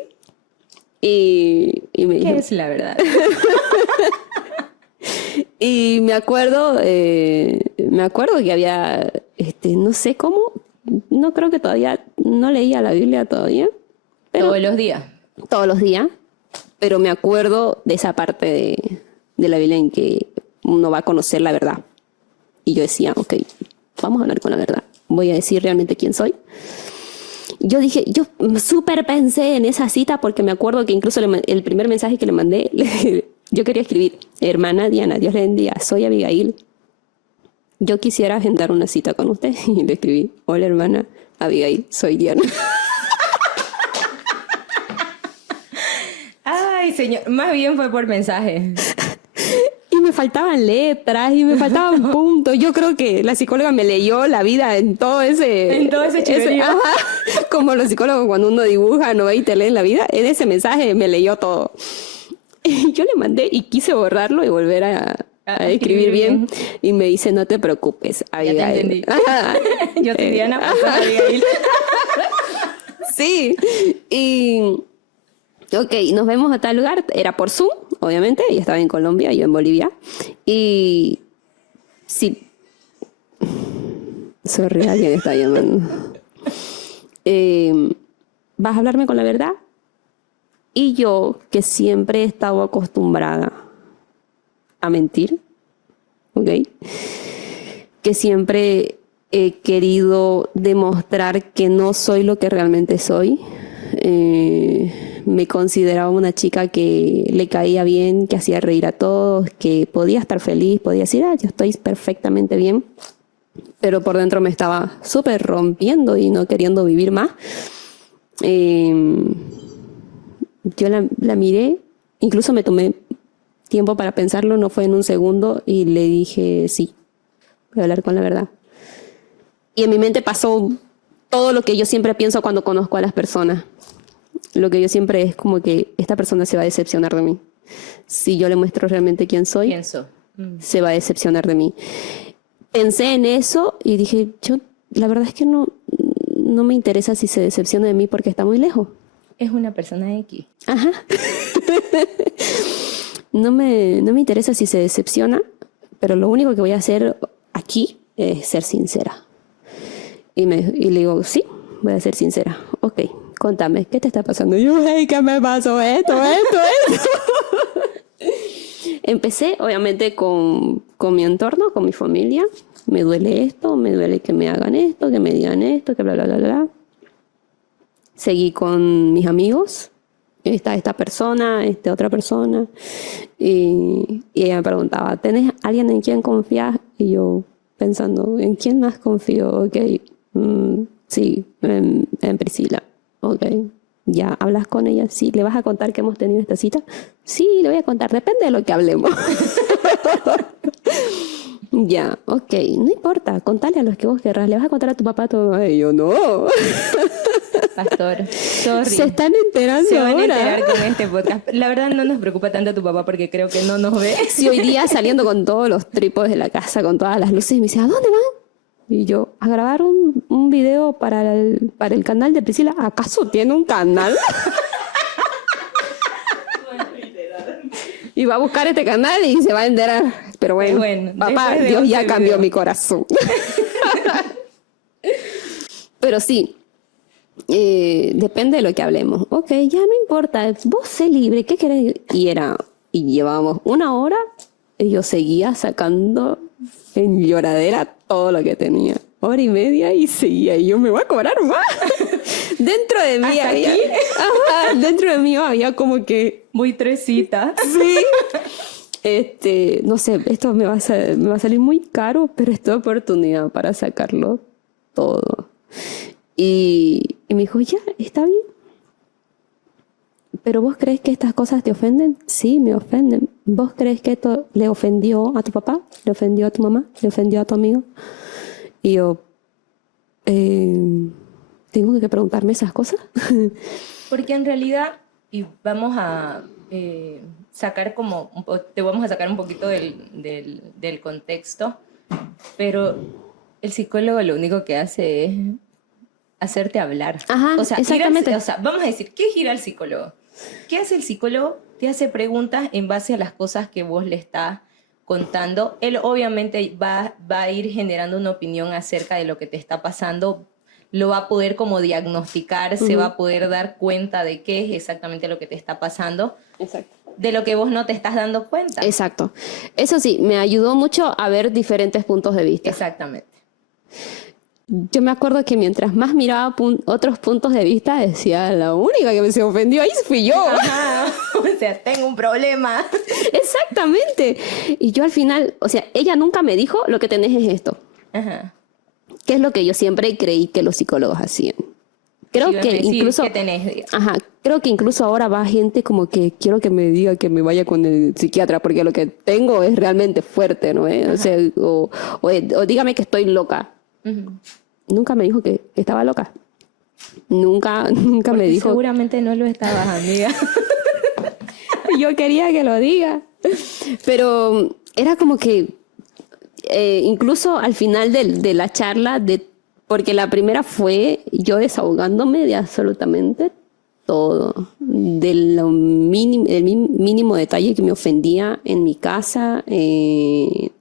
Y me dijo, ¿Qué es la verdad? Y me acuerdo que había, no sé cómo, no creo que todavía, no leía la Biblia todavía. Pero Todos los días. Todos los días. Pero me acuerdo de esa parte de la Biblia en que uno va a conocer la verdad. Y yo decía, ok, vamos a hablar con la verdad. Voy a decir realmente quién soy. Yo dije, yo súper pensé en esa cita porque me acuerdo que incluso el primer mensaje que le mandé, yo quería escribir, hermana Diana, Dios le bendiga, soy Abigail. Yo quisiera agendar una cita con usted. Y le escribí, hola hermana Abigail, soy Diana. Ay, señor, más bien fue por mensaje. Y me faltaban letras y me faltaban puntos. Yo creo que la psicóloga me leyó la vida en todo ese... En todo ese chiverío. Como los psicólogos cuando uno dibuja, no ve y te leen la vida. En ese mensaje me leyó todo. Y yo le mandé y quise borrarlo y volver a escribir bien. Y me dice, no te preocupes, Abigail. Ya te entendí. Yo soy Diana, pues soy Abigail. Sí. Y, ok, nos vemos a tal lugar. Era por Zoom, obviamente. Ella estaba en Colombia, yo en Bolivia. Y sí. Sorry, alguien está llamando. ¿Vas a hablarme con la verdad? Y yo, que siempre he estado acostumbrada a mentir, ¿ok? Que siempre he querido demostrar que no soy lo que realmente soy. Me consideraba una chica que le caía bien, que hacía reír a todos, que podía estar feliz, podía decir, yo estoy perfectamente bien. Pero por dentro me estaba súper rompiendo y no queriendo vivir más. Yo la miré, incluso me tomé tiempo para pensarlo, no fue en un segundo, y le dije, sí, voy a hablar con la verdad. Y en mi mente pasó todo lo que yo siempre pienso cuando conozco a las personas. Lo que yo siempre es como que esta persona se va a decepcionar de mí. Si yo le muestro realmente quién soy, se va a decepcionar de mí. Pensé en eso y dije, la verdad es que no me interesa si se decepciona de mí porque está muy lejos. Es una persona X. Ajá. No me interesa si se decepciona, pero lo único que voy a hacer aquí es ser sincera. Y le digo, sí, voy a ser sincera. Ok, contame, ¿qué te está pasando? Y yo, hey, ¿qué me pasó? Esto. Empecé, obviamente, con mi entorno, con mi familia. Me duele esto, me duele que me hagan esto, que me digan esto, que bla, bla, bla, bla. Seguí con mis amigos. Está esta persona, otra persona. Y ella me preguntaba, ¿tenés alguien en quien confías? Y yo pensando, ¿en quién más confío? Ok, sí, en Priscila. Ok, ¿ya hablas con ella? Sí, ¿le vas a contar que hemos tenido esta cita? Sí, le voy a contar, depende de lo que hablemos. Ya, ok, no importa, contale a los que vos querrás. ¿Le vas a contar a tu papá, a tu mamá? Y yo, no. Pastor, sorry. Se están enterando Se van ahora. a enterar con este podcast. La verdad no nos preocupa tanto tu papá porque creo que no nos ve. Si hoy día saliendo con todos los trípodes de la casa, con todas las luces, me dice, ¿a dónde van? Y yo, a grabar un video para el canal de Priscila. ¿Acaso tiene un canal? Y va a buscar este canal y se va a enterar. Pero bueno, papá, Dios ya cambió mi corazón. Pero sí, depende de lo que hablemos. Ok, ya no importa, vos sé libre, ¿qué querés? Y llevábamos 1 hora y yo seguía sacando en lloradera todo lo que tenía. 1 hora y media y seguía. Y yo, me voy a cobrar más. Dentro de mí había... Ajá, dentro de mí había como que... Muy tresita. Sí. No sé, esto me va a salir muy caro, pero es tu oportunidad para sacarlo todo. Y me dijo, ya, está bien. ¿Pero vos crees que estas cosas te ofenden? Sí, me ofenden. ¿Vos crees que esto le ofendió a tu papá? ¿Le ofendió a tu mamá? ¿Le ofendió a tu amigo? Y yo, ¿tengo que preguntarme esas cosas? Porque en realidad, y vamos a sacar te vamos a sacar un poquito del contexto, pero el psicólogo lo único que hace es hacerte hablar. Ajá, o sea, exactamente. Vamos a decir, ¿qué es ir al psicólogo? ¿Qué hace el psicólogo? Te hace preguntas en base a las cosas que vos le estás contando. Él obviamente va a ir generando una opinión acerca de lo que te está pasando, lo va a poder como diagnosticar, se va a poder dar cuenta de qué es exactamente lo que te está pasando. Exacto. De lo que vos no te estás dando cuenta. Exacto. Eso sí, me ayudó mucho a ver diferentes puntos de vista. Exactamente. Yo me acuerdo que mientras más miraba otros puntos de vista, decía, la única que me se ofendió ahí fui yo. Ajá. O sea, tengo un problema. Exactamente. Y yo al final, o sea, ella nunca me dijo, lo que tenés es esto. Ajá. Que es lo que yo siempre creí que los psicólogos hacían. Creo que incluso... ¿qué tenés? Ajá, creo que incluso ahora va gente como que quiero que me diga que me vaya con el psiquiatra porque lo que tengo es realmente fuerte, ¿no? O sea, o dígame que estoy loca. Nunca me dijo que estaba loca. Nunca me dijo. Seguramente no lo estabas, amiga. Yo quería que lo diga. Pero era como que incluso al final de la charla, de Porque la primera fue yo desahogándome de absolutamente todo, del mínimo detalle que me ofendía en mi casa, en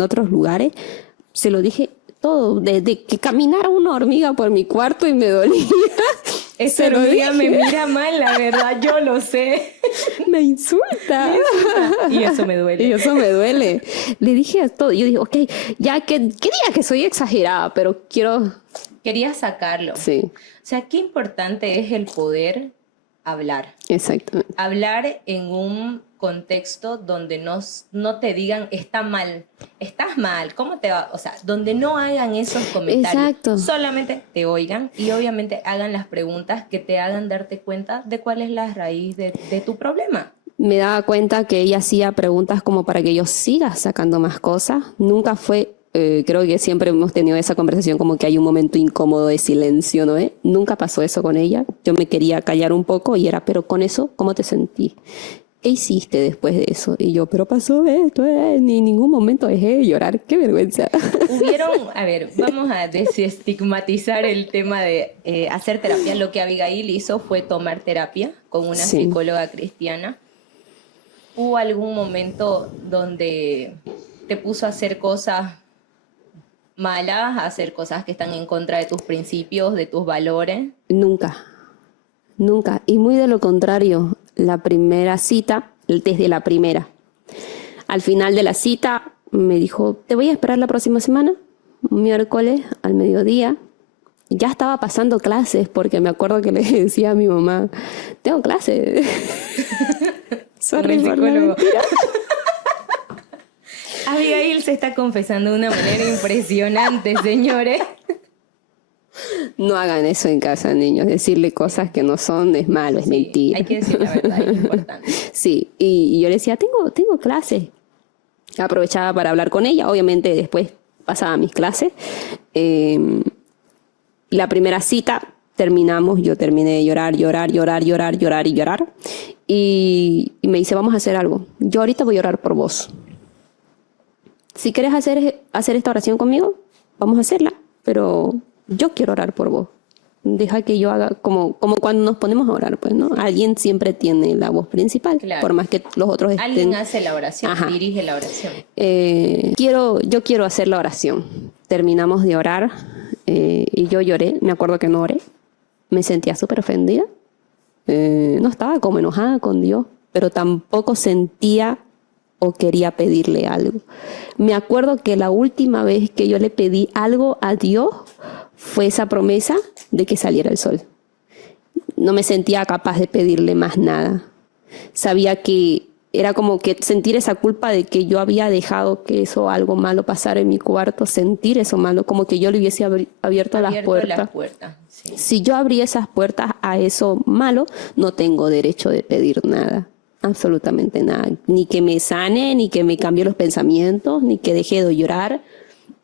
otros lugares. Se lo dije todo, desde que caminara una hormiga por mi cuarto y me dolía. Esa hormiga me mira mal, la verdad, yo lo sé. Me insulta. Y eso me duele. Y eso me duele. Le dije todo. Yo dije, ok, ya que diga que soy exagerada, pero quiero... Quería sacarlo. Sí. O sea, qué importante es el poder hablar. Exactamente. Hablar en un contexto donde no te digan, está mal, estás mal, ¿cómo te va? O sea, donde no hagan esos comentarios. Exacto. Solamente te oigan y obviamente hagan las preguntas que te hagan darte cuenta de cuál es la raíz de tu problema. Me daba cuenta que ella hacía preguntas como para que yo siga sacando más cosas. Nunca fue, creo que siempre hemos tenido esa conversación como que hay un momento incómodo de silencio, ¿no? Nunca pasó eso con ella. Yo me quería callar un poco y era, pero con eso, ¿cómo te sentí? ¿Qué hiciste después de eso? Y yo, pero pasó esto, ni en ningún momento dejé de llorar, qué vergüenza. A ver, vamos a desestigmatizar el tema de hacer terapia. Lo que Abigail hizo fue tomar terapia con una psicóloga cristiana. ¿Hubo algún momento donde te puso a hacer cosas malas, a hacer cosas que están en contra de tus principios, de tus valores? Nunca, nunca. Y muy de lo contrario, la primera cita, desde la primera. Al final de la cita me dijo, te voy a esperar la próxima semana, miércoles al mediodía. Ya estaba pasando clases porque me acuerdo que le decía a mi mamá, tengo clases. Sorry por la mentira. Abigail se está confesando de una manera impresionante, señores. No hagan eso en casa, niños. Decirle cosas que no son es malo, es mentira. Hay que decir la verdad, es importante. Sí, y yo le decía, tengo clases. Aprovechaba para hablar con ella. Obviamente después pasaba mis clases. La primera cita terminamos, yo terminé de llorar. Y me dice, vamos a hacer algo. Yo ahorita voy a orar por vos. Si quieres hacer esta oración conmigo, vamos a hacerla. Pero yo quiero orar por vos. Deja que yo haga como cuando nos ponemos a orar, pues, ¿no? Alguien siempre tiene la voz principal, claro. Por más que los otros estén... Alguien hace la oración, dirige la oración. Yo quiero hacer la oración. Terminamos de orar y yo lloré. Me acuerdo que no oré. Me sentía súper ofendida. No estaba como enojada con Dios, pero tampoco sentía o quería pedirle algo. Me acuerdo que la última vez que yo le pedí algo a Dios fue esa promesa de que saliera el sol. No me sentía capaz de pedirle más nada. Sabía que era como que sentir esa culpa de que yo había dejado que eso algo malo pasara en mi cuarto, sentir eso malo, como que yo le hubiese abierto las puertas. Sí. Si yo abrí esas puertas a eso malo, no tengo derecho de pedir nada, absolutamente nada. Ni que me sane, ni que me cambie los pensamientos, ni que deje de llorar.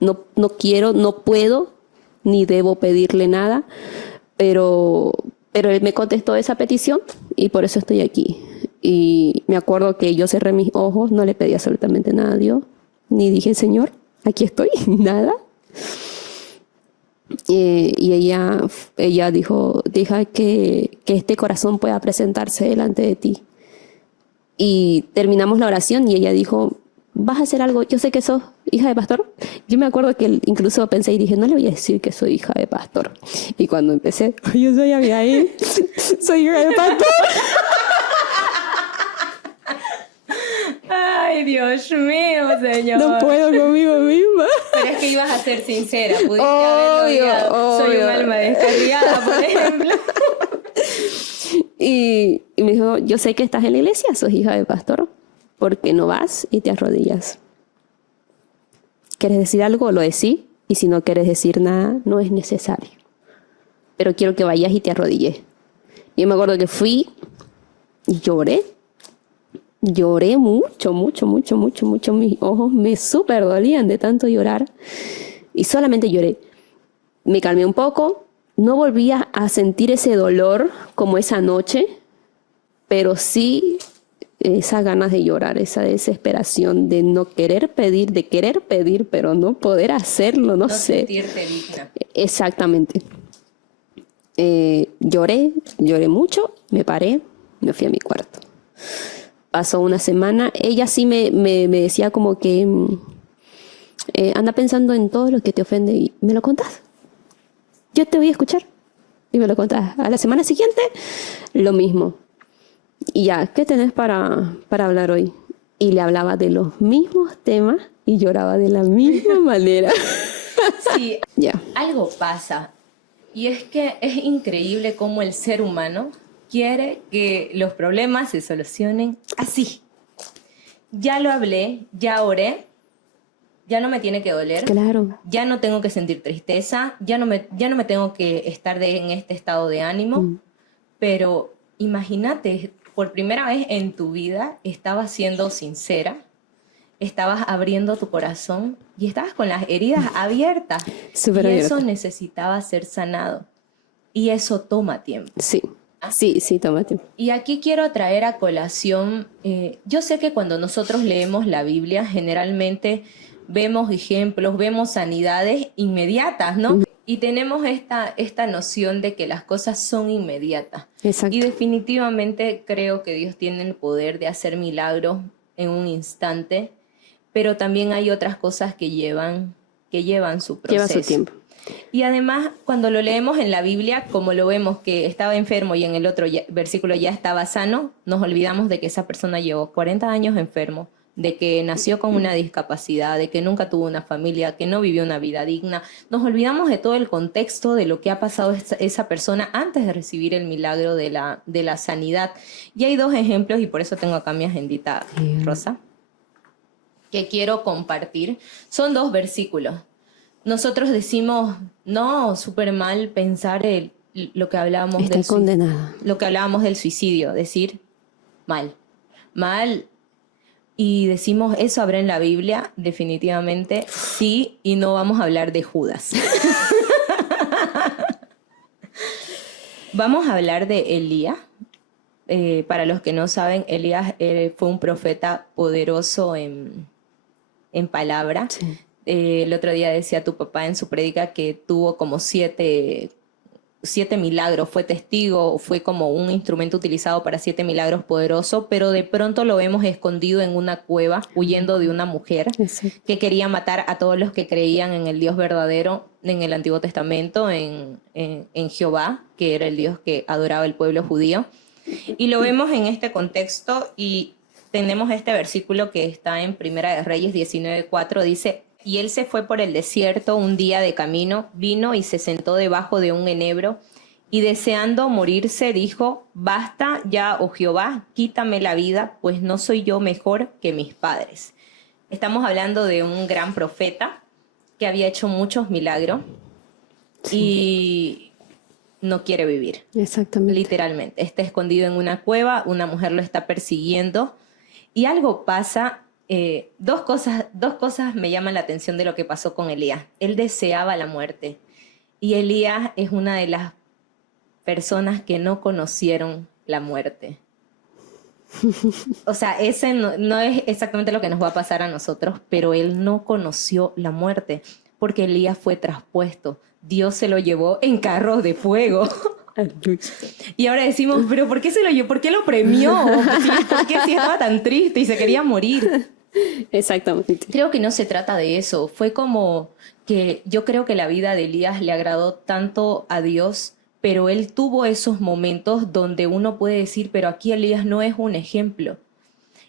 No quiero, no puedo, ni debo pedirle nada, pero él me contestó esa petición y por eso estoy aquí. Y me acuerdo que yo cerré mis ojos, no le pedí absolutamente nada a Dios, ni dije, Señor, aquí estoy, nada. Y ella dijo, deja que este corazón pueda presentarse delante de ti. Y terminamos la oración y ella dijo, ¿vas a hacer algo? Yo sé que sos hija de pastor. Yo me acuerdo que incluso pensé y dije, no le voy a decir que soy hija de pastor. Y cuando empecé, yo soy Abigail, soy hija de pastor. Ay, Dios mío, señor. No puedo conmigo misma. Pero es que ibas a ser sincera. Pudiste haberlo dicho, soy un alma descarriada, por ejemplo. Y me dijo, yo sé que estás en la iglesia, sos hija de pastor. ¿Por qué no vas y te arrodillas? ¿Quieres decir algo? Lo decís. Y si no quieres decir nada, no es necesario. Pero quiero que vayas y te arrodilles. Y yo me acuerdo que fui y lloré. Lloré mucho. Mis ojos me súper dolían de tanto llorar. Y solamente lloré. Me calmé un poco. No volvía a sentir ese dolor como esa noche. Pero sí esas ganas de llorar, esa desesperación de no querer pedir, de querer pedir, pero no poder hacerlo, no sé. sentirte digna. Exactamente. Lloré mucho, me paré, me fui a mi cuarto. Pasó una semana, ella sí me decía como que anda pensando en todo lo que te ofende y me lo contás. Yo te voy a escuchar y me lo contás. A la semana siguiente, lo mismo. Y ya, ¿qué tenés para hablar hoy? Y le hablaba de los mismos temas y lloraba de la misma manera. Sí, Ya. algo pasa. Y es que es increíble cómo el ser humano quiere que los problemas se solucionen así. Ya lo hablé, ya oré, ya no me tiene que doler. Claro. Ya no tengo que sentir tristeza, ya no me tengo que estar en este estado de ánimo. Pero imagínate, por primera vez en tu vida estabas siendo sincera, estabas abriendo tu corazón y estabas con las heridas abiertas. Súper y abierta. eso necesitaba ser sanado. Y eso toma tiempo. Sí, sí, toma tiempo. Y aquí quiero traer a colación, yo sé que cuando nosotros leemos la Biblia, generalmente vemos ejemplos, vemos sanidades inmediatas, ¿no? Y tenemos esta noción de que las cosas son inmediatas. Exacto. Y definitivamente creo que Dios tiene el poder de hacer milagros en un instante, pero también hay otras cosas que llevan su proceso. Lleva su tiempo. Y además, cuando lo leemos en la Biblia, como lo vemos que estaba enfermo y en el otro versículo ya estaba sano, nos olvidamos de que esa persona llevó 40 años enfermo, de que nació con una discapacidad, de que nunca tuvo una familia, que no vivió una vida digna. Nos olvidamos de todo el contexto de lo que ha pasado esa persona antes de recibir el milagro de la sanidad. Y hay dos ejemplos, y por eso tengo acá mi agendita rosa, que quiero compartir. Son dos versículos. Nosotros decimos, no, súper mal pensar lo que hablábamos Está condenada. Lo que hablábamos del suicidio, decir mal. Y decimos, ¿eso habrá en la Biblia? Definitivamente sí, y no vamos a hablar de Judas. Vamos a hablar de Elías. Para los que no saben, Elías fue un profeta poderoso en palabra. Sí. El otro día decía tu papá en su prédica que tuvo como 7 milagros, fue testigo, fue como un instrumento utilizado para 7 milagros poderosos, pero de pronto lo vemos escondido en una cueva, huyendo de una mujer que quería matar a todos los que creían en el Dios verdadero en el Antiguo Testamento, en Jehová, que era el Dios que adoraba el pueblo judío. Y lo vemos en este contexto y tenemos este versículo que está en Primera de Reyes 19:4, dice: y él se fue por el desierto un día de camino, vino y se sentó debajo de un enebro, y deseando morirse dijo: basta ya, oh Jehová, quítame la vida, pues no soy yo mejor que mis padres. Estamos hablando de un gran profeta que había hecho muchos milagros y no quiere vivir. Exactamente. Literalmente. Está escondido en una cueva, una mujer lo está persiguiendo y algo pasa. Dos cosas me llaman la atención de lo que pasó con Elías. Él deseaba la muerte y Elías es una de las personas que no conocieron la muerte. O sea, ese no es exactamente lo que nos va a pasar a nosotros, pero él no conoció la muerte porque Elías fue traspuesto. Dios se lo llevó en carros de fuego. Y ahora decimos, pero ¿por qué se lo llevó? ¿Por qué lo premió? ¿Por qué si estaba tan triste y se quería morir? Exactamente. Creo que no se trata de eso. Fue como que yo creo que la vida de Elías le agradó tanto a Dios, pero él tuvo esos momentos donde uno puede decir, pero aquí Elías no es un ejemplo.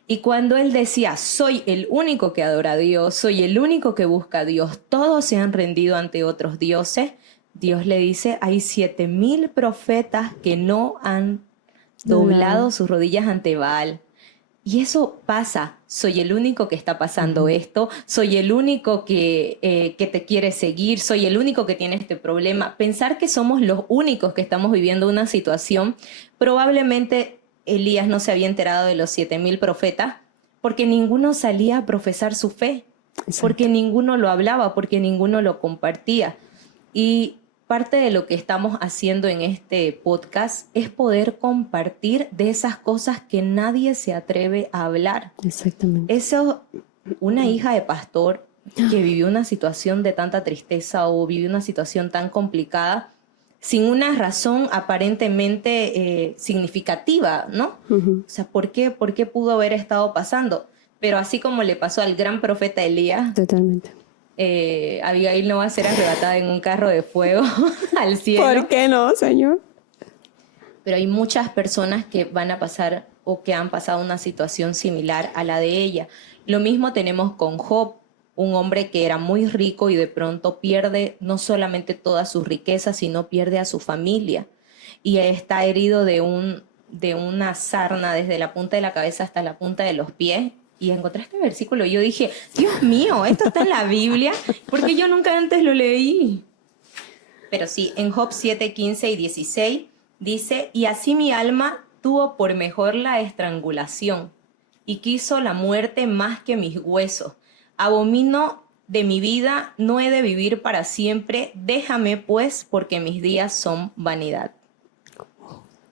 Y cuando él decía, soy el único que adora a Dios, soy el único que busca a Dios, todos se han rendido ante otros dioses, Dios le dice, hay 7,000 profetas que no han doblado sus rodillas ante Baal. Y eso pasa, soy el único que está pasando esto, soy el único que te quiere seguir, soy el único que tiene este problema. Pensar que somos los únicos que estamos viviendo una situación, probablemente Elías no se había enterado de los 7,000 profetas porque ninguno salía a profesar su fe, porque ninguno lo hablaba, porque ninguno lo compartía. Y parte de lo que estamos haciendo en este podcast es poder compartir de esas cosas que nadie se atreve a hablar. Exactamente. Eso, una hija de pastor que vivió una situación de tanta tristeza o vivió una situación tan complicada, sin una razón aparentemente significativa, ¿no? Ujú. O sea, ¿por qué pudo haber estado pasando? Pero así como le pasó al gran profeta Elías, Totalmente. Abigail no va a ser arrebatada en un carro de fuego al cielo. ¿Por qué no, Señor? Pero hay muchas personas que van a pasar o que han pasado una situación similar a la de ella. Lo mismo tenemos con Job, un hombre que era muy rico y de pronto pierde no solamente toda su riqueza, sino pierde a su familia. Y está herido de una sarna desde la punta de la cabeza hasta la punta de los pies. Y encontré este versículo y yo dije, Dios mío, esto está en la Biblia, porque yo nunca antes lo leí. Pero sí, en Job 7, 15 y 16 dice, y así mi alma tuvo por mejor la estrangulación y quiso la muerte más que mis huesos. Abomino de mi vida, no he de vivir para siempre, déjame pues, porque mis días son vanidad.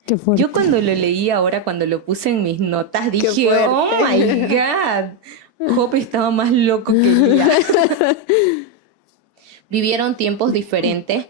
Qué fuerte. Yo cuando lo leí ahora, cuando lo puse en mis notas, dije, fuerte. oh my God, Job estaba más loco que Elías. Vivieron tiempos diferentes,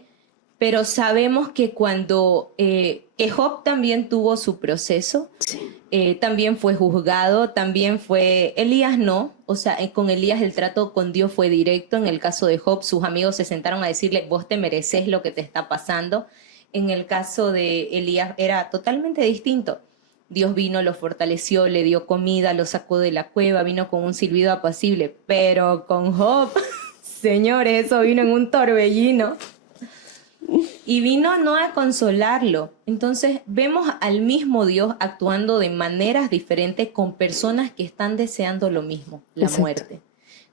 pero sabemos que que Job también tuvo su proceso, Sí. también fue juzgado, también fue... Elías no, o sea, con Elías el trato con Dios fue directo. En el caso de Job, sus amigos se sentaron a decirle, vos te mereces lo que te está pasando. En el caso de Elías era totalmente distinto. Dios vino, lo fortaleció, le dio comida, lo sacó de la cueva, vino con un silbido apacible. Pero con Job, señores, eso vino en un torbellino. Y vino no a consolarlo. Entonces vemos al mismo Dios actuando de maneras diferentes con personas que están deseando lo mismo, la Exacto. muerte,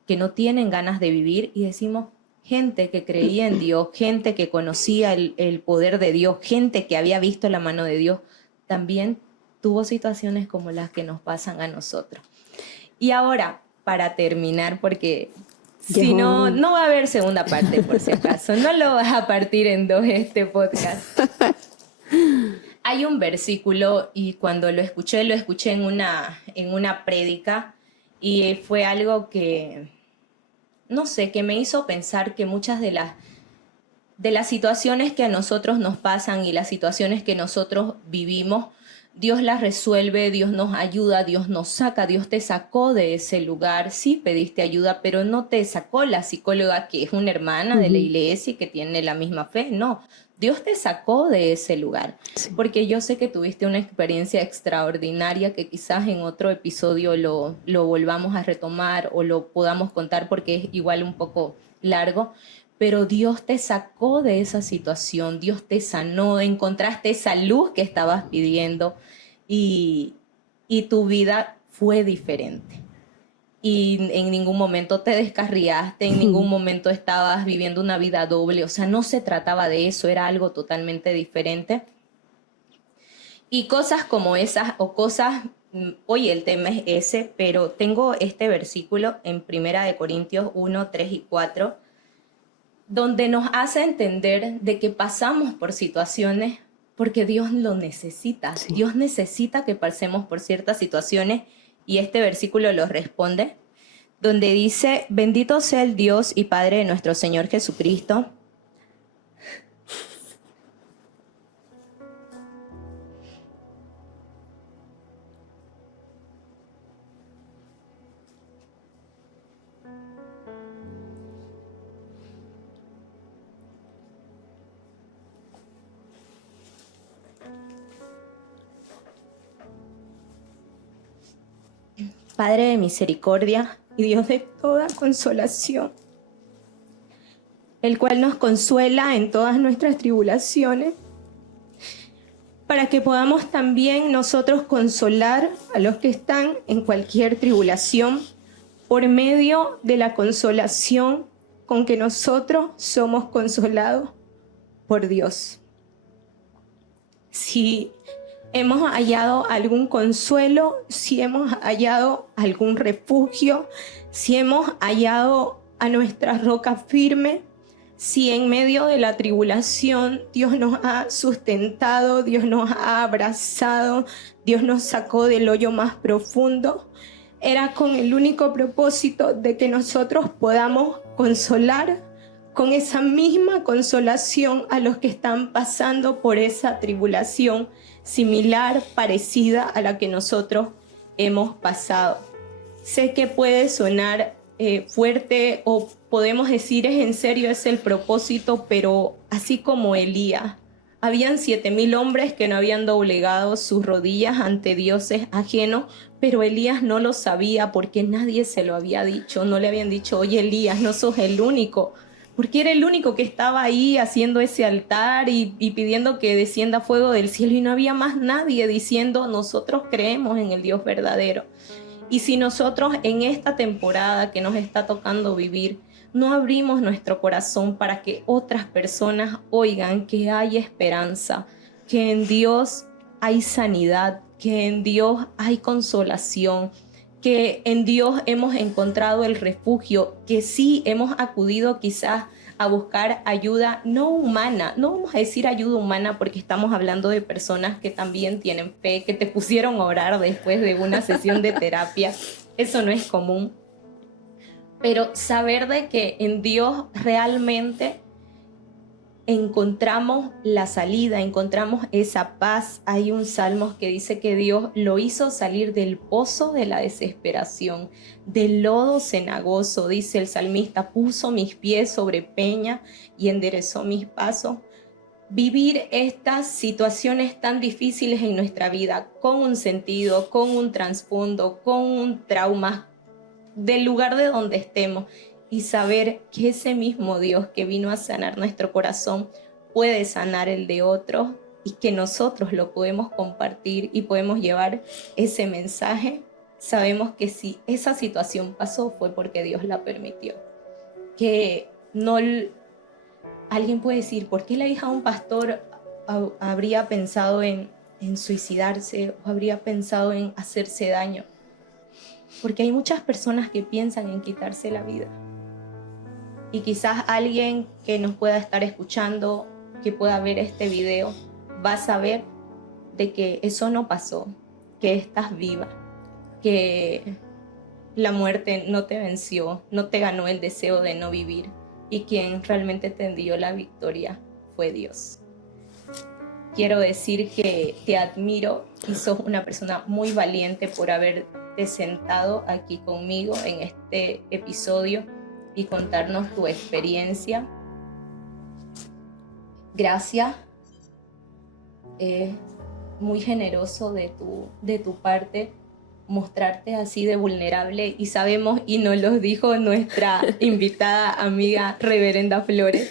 que no tienen ganas de vivir, y decimos, gente que creía en Dios, gente que conocía el poder de Dios, gente que había visto la mano de Dios, también tuvo situaciones como las que nos pasan a nosotros. Y ahora, para terminar, porque si no, no va a haber segunda parte, por si acaso. No lo vas a partir en dos este podcast. Hay un versículo, y cuando lo escuché en una prédica, y fue algo que, no sé, que me hizo pensar que muchas de las situaciones que a nosotros nos pasan y las situaciones que nosotros vivimos, Dios las resuelve, Dios nos ayuda, Dios nos saca, Dios te sacó de ese lugar. Sí pediste ayuda, pero no te sacó la psicóloga que es una hermana de la iglesia y que tiene la misma fe. No, Dios te sacó de ese lugar. Sí. Porque yo sé que tuviste una experiencia extraordinaria que quizás en otro episodio lo volvamos a retomar o lo podamos contar, porque es igual un poco largo. Pero Dios te sacó de esa situación, Dios te sanó, encontraste esa luz que estabas pidiendo y tu vida fue diferente. Y en ningún momento te descarriaste, en ningún momento estabas viviendo una vida doble. O sea, no se trataba de eso, era algo totalmente diferente. Y cosas como esas, o cosas, hoy el tema es ese, pero tengo este versículo en 1 Corintios 1, 3 y 4, donde nos hace entender de que pasamos por situaciones porque Dios lo necesita. Sí. Dios necesita que pasemos por ciertas situaciones, y este versículo lo responde, donde dice, bendito sea el Dios y Padre de nuestro Señor Jesucristo, Padre de misericordia y Dios de toda consolación, el cual nos consuela en todas nuestras tribulaciones, para que podamos también nosotros consolar a los que están en cualquier tribulación por medio de la consolación con que nosotros somos consolados por Dios. Si hemos hallado algún consuelo, si hemos hallado algún refugio, si hemos hallado a nuestra roca firme, si en medio de la tribulación Dios nos ha sustentado, Dios nos ha abrazado, Dios nos sacó del hoyo más profundo, era con el único propósito de que nosotros podamos consolar con esa misma consolación a los que están pasando por esa tribulación similar, parecida a la que nosotros hemos pasado. Sé que puede sonar fuerte o podemos decir es en serio, es el propósito, pero así como Elías, habían 7,000 hombres que no habían doblegado sus rodillas ante dioses ajenos, pero Elías no lo sabía porque nadie se lo había dicho, no le habían dicho, oye Elías, no sos el único, porque era el único que estaba ahí haciendo ese altar y pidiendo que descienda fuego del cielo y no había más nadie diciendo, nosotros creemos en el Dios verdadero. Y si nosotros en esta temporada que nos está tocando vivir, no abrimos nuestro corazón para que otras personas oigan que hay esperanza, que en Dios hay sanidad, que en Dios hay consolación, que en Dios hemos encontrado el refugio, que sí hemos acudido quizás a buscar ayuda no humana, no vamos a decir ayuda humana porque estamos hablando de personas que también tienen fe, que te pusieron a orar después de una sesión de terapia, eso no es común, pero saber de que en Dios realmente encontramos la salida, encontramos esa paz. Hay un salmo que dice que Dios lo hizo salir del pozo de la desesperación, del lodo cenagoso, dice el salmista, puso mis pies sobre peña y enderezó mis pasos. Vivir estas situaciones tan difíciles en nuestra vida con un sentido, con un trasfondo, con un trauma del lugar de donde estemos, y saber que ese mismo Dios que vino a sanar nuestro corazón puede sanar el de otros y que nosotros lo podemos compartir y podemos llevar ese mensaje. Sabemos que si esa situación pasó fue porque Dios la permitió. Que no alguien puede decir, ¿por qué la hija de un pastor habría pensado en suicidarse o habría pensado en hacerse daño? Porque hay muchas personas que piensan en quitarse la vida. Y quizás alguien que nos pueda estar escuchando, que pueda ver este video, va a saber de que eso no pasó, que estás viva, que la muerte no te venció, no te ganó el deseo de no vivir, y quien realmente te dio la victoria fue Dios. Quiero decir que te admiro y sos una persona muy valiente por haberte sentado aquí conmigo en este episodio y contarnos tu experiencia. Gracias. Muy generoso de tu parte mostrarte así de vulnerable, y sabemos, y nos lo dijo nuestra invitada amiga Reverenda Flores,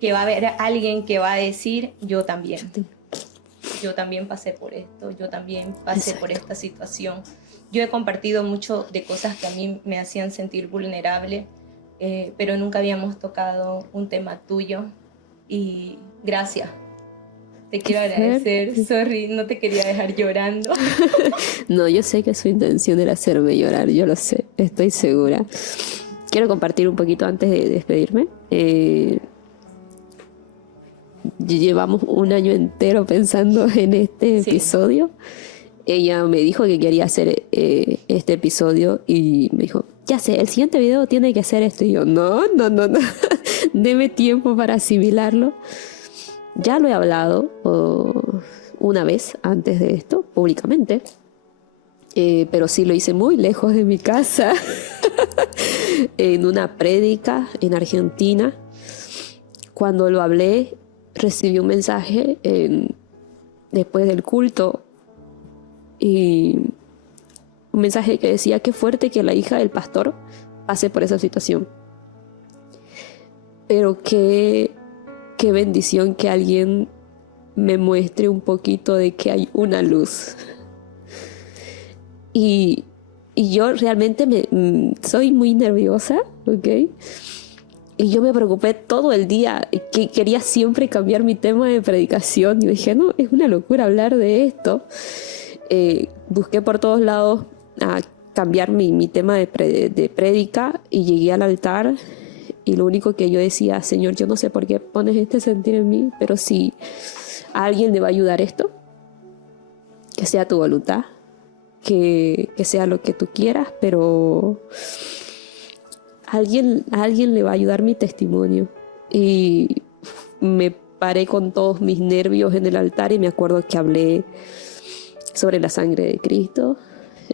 que va a haber alguien que va a decir, yo también pasé por esto, yo también pasé por esta situación. Yo he compartido mucho de cosas que a mí me hacían sentir vulnerable, pero nunca habíamos tocado un tema tuyo, y gracias. Te quiero agradecer, sorry, no te quería dejar llorando. No, yo sé que su intención era hacerme llorar, yo lo sé, estoy segura. Quiero compartir un poquito antes de despedirme. Llevamos un año entero pensando en este episodio. Ella me dijo que quería hacer este episodio y me dijo, ya sé, el siguiente video tiene que hacer esto. Y yo, no. Deme tiempo para asimilarlo. Ya lo he hablado una vez antes de esto, públicamente, pero sí lo hice muy lejos de mi casa, en una prédica en Argentina. Cuando lo hablé, recibí un mensaje después del culto, y un mensaje que decía, qué fuerte que la hija del pastor pase por esa situación, pero qué bendición que alguien me muestre un poquito de que hay una luz. Y yo realmente soy muy nerviosa, ¿ok? Y yo me preocupé todo el día, que quería siempre cambiar mi tema de predicación. Y dije, no, es una locura hablar de esto. Busqué por todos lados a cambiar mi tema de prédica, y llegué al altar y lo único que yo decía, Señor, yo no sé por qué pones este sentir en mí, pero si a alguien le va a ayudar esto, que sea tu voluntad, que sea lo que tú quieras, pero a alguien le va a ayudar mi testimonio. Y me paré con todos mis nervios en el altar y me acuerdo que hablé sobre la sangre de Cristo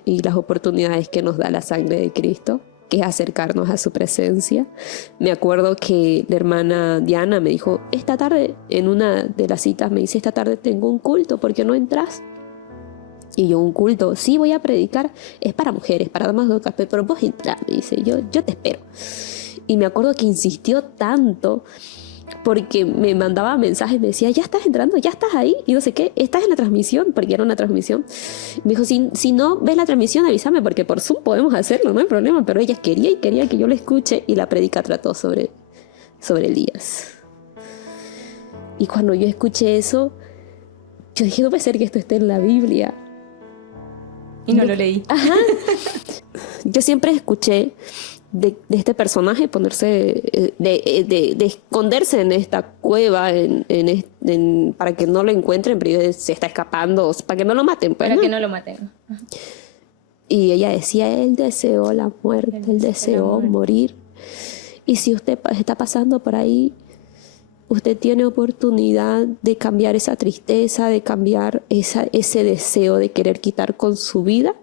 y las oportunidades que nos da la sangre de Cristo, que es acercarnos a su presencia. Me acuerdo que la hermana Diana me dijo, esta tarde, en una de las citas me dice, esta tarde tengo un culto, ¿por qué no entras? Y yo, un culto, sí, voy a predicar, es para mujeres, para damas de café, pero vos entrá, me dice, yo te espero. Y me acuerdo que insistió tanto, porque me mandaba mensajes, me decía, ya estás entrando, ya estás ahí, y no sé qué, estás en la transmisión, porque era una transmisión. Me dijo, si no ves la transmisión, avísame, porque por Zoom podemos hacerlo, no hay problema, pero ella quería que yo la escuche, y la prédica trató sobre Elías. Y cuando yo escuché eso, yo dije, no puede ser que esto esté en la Biblia. Y no lo leí. Ajá. Yo siempre escuché de este personaje ponerse, de esconderse en esta cueva para que no lo encuentren, pero se está escapando, para que no lo maten. Pues, para que no lo maten. Ajá. Y ella decía, él deseó la muerte, él deseó morir. Y si usted está pasando por ahí, usted tiene oportunidad de cambiar esa tristeza, de cambiar ese deseo de querer quitar con su vida,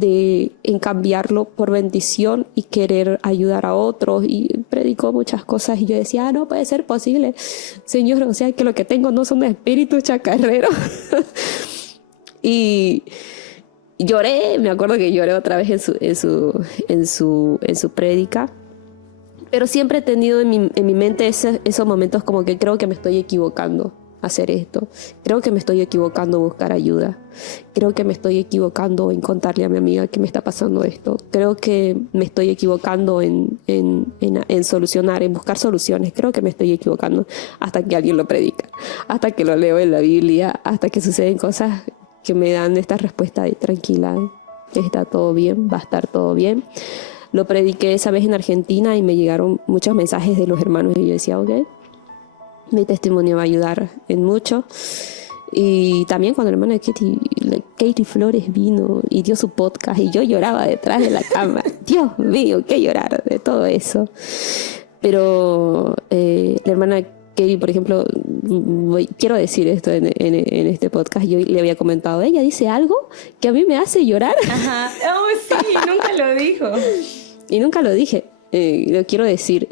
en cambiarlo por bendición y querer ayudar a otros. Y predicó muchas cosas y yo decía, no puede ser posible, Señor, o sea que lo que tengo no son espíritus chacarreros. Y lloré, me acuerdo que lloré otra vez en su prédica. Pero siempre he tenido en mi mente esos momentos como que creo que me estoy equivocando hacer esto. Creo que me estoy equivocando buscar ayuda. Creo que me estoy equivocando en contarle a mi amiga que me está pasando esto. Creo que me estoy equivocando en solucionar, en buscar soluciones. Creo que me estoy equivocando hasta que alguien lo predica, hasta que lo leo en la Biblia, hasta que suceden cosas que me dan esta respuesta de tranquila, está todo bien, va a estar todo bien. Lo prediqué esa vez en Argentina y me llegaron muchos mensajes de los hermanos y yo decía, ok, mi testimonio va a ayudar en mucho. Y también cuando la hermana Katie Flores vino y dio su podcast y yo lloraba detrás de la cama. Dios mío, qué llorar de todo eso. Pero la hermana Katie, por ejemplo, quiero decir esto en este podcast, yo le había comentado, ella dice algo que a mí me hace llorar. Ajá, oh sí, nunca lo dijo. Y nunca lo dije, lo quiero decir.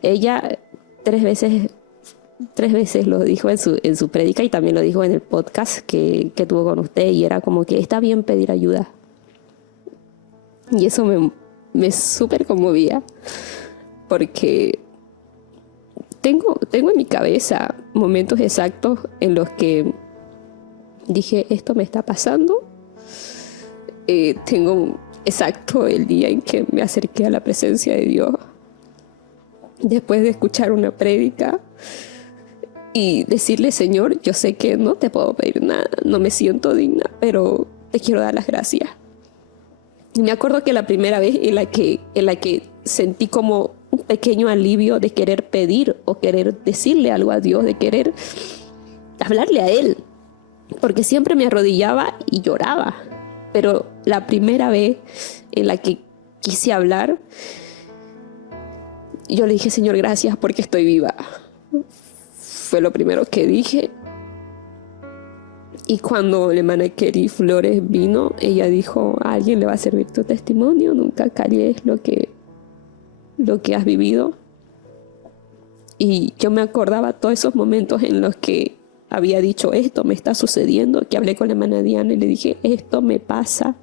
Ella 3 veces lo dijo en su prédica y también lo dijo en el podcast que tuvo con usted, y era como que está bien pedir ayuda. Y eso me súper conmovía, porque tengo en mi cabeza momentos exactos en los que dije, esto me está pasando. Tengo exacto el día en que me acerqué a la presencia de Dios, después de escuchar una prédica y decirle, Señor, yo sé que no te puedo pedir nada, no me siento digna, pero te quiero dar las gracias. Y me acuerdo que la primera vez en la que sentí como un pequeño alivio de querer pedir o querer decirle algo a Dios, de querer hablarle a Él, porque siempre me arrodillaba y lloraba. Pero la primera vez en la que quise hablar, yo le dije, Señor, gracias porque estoy viva. Fue lo primero que dije. Y cuando la hermana Katie Flores vino, ella dijo, a alguien le va a servir tu testimonio, nunca calles lo que has vivido. Y yo me acordaba todos esos momentos en los que había dicho, esto me está sucediendo, que hablé con la hermana Diana y le dije, esto me pasa.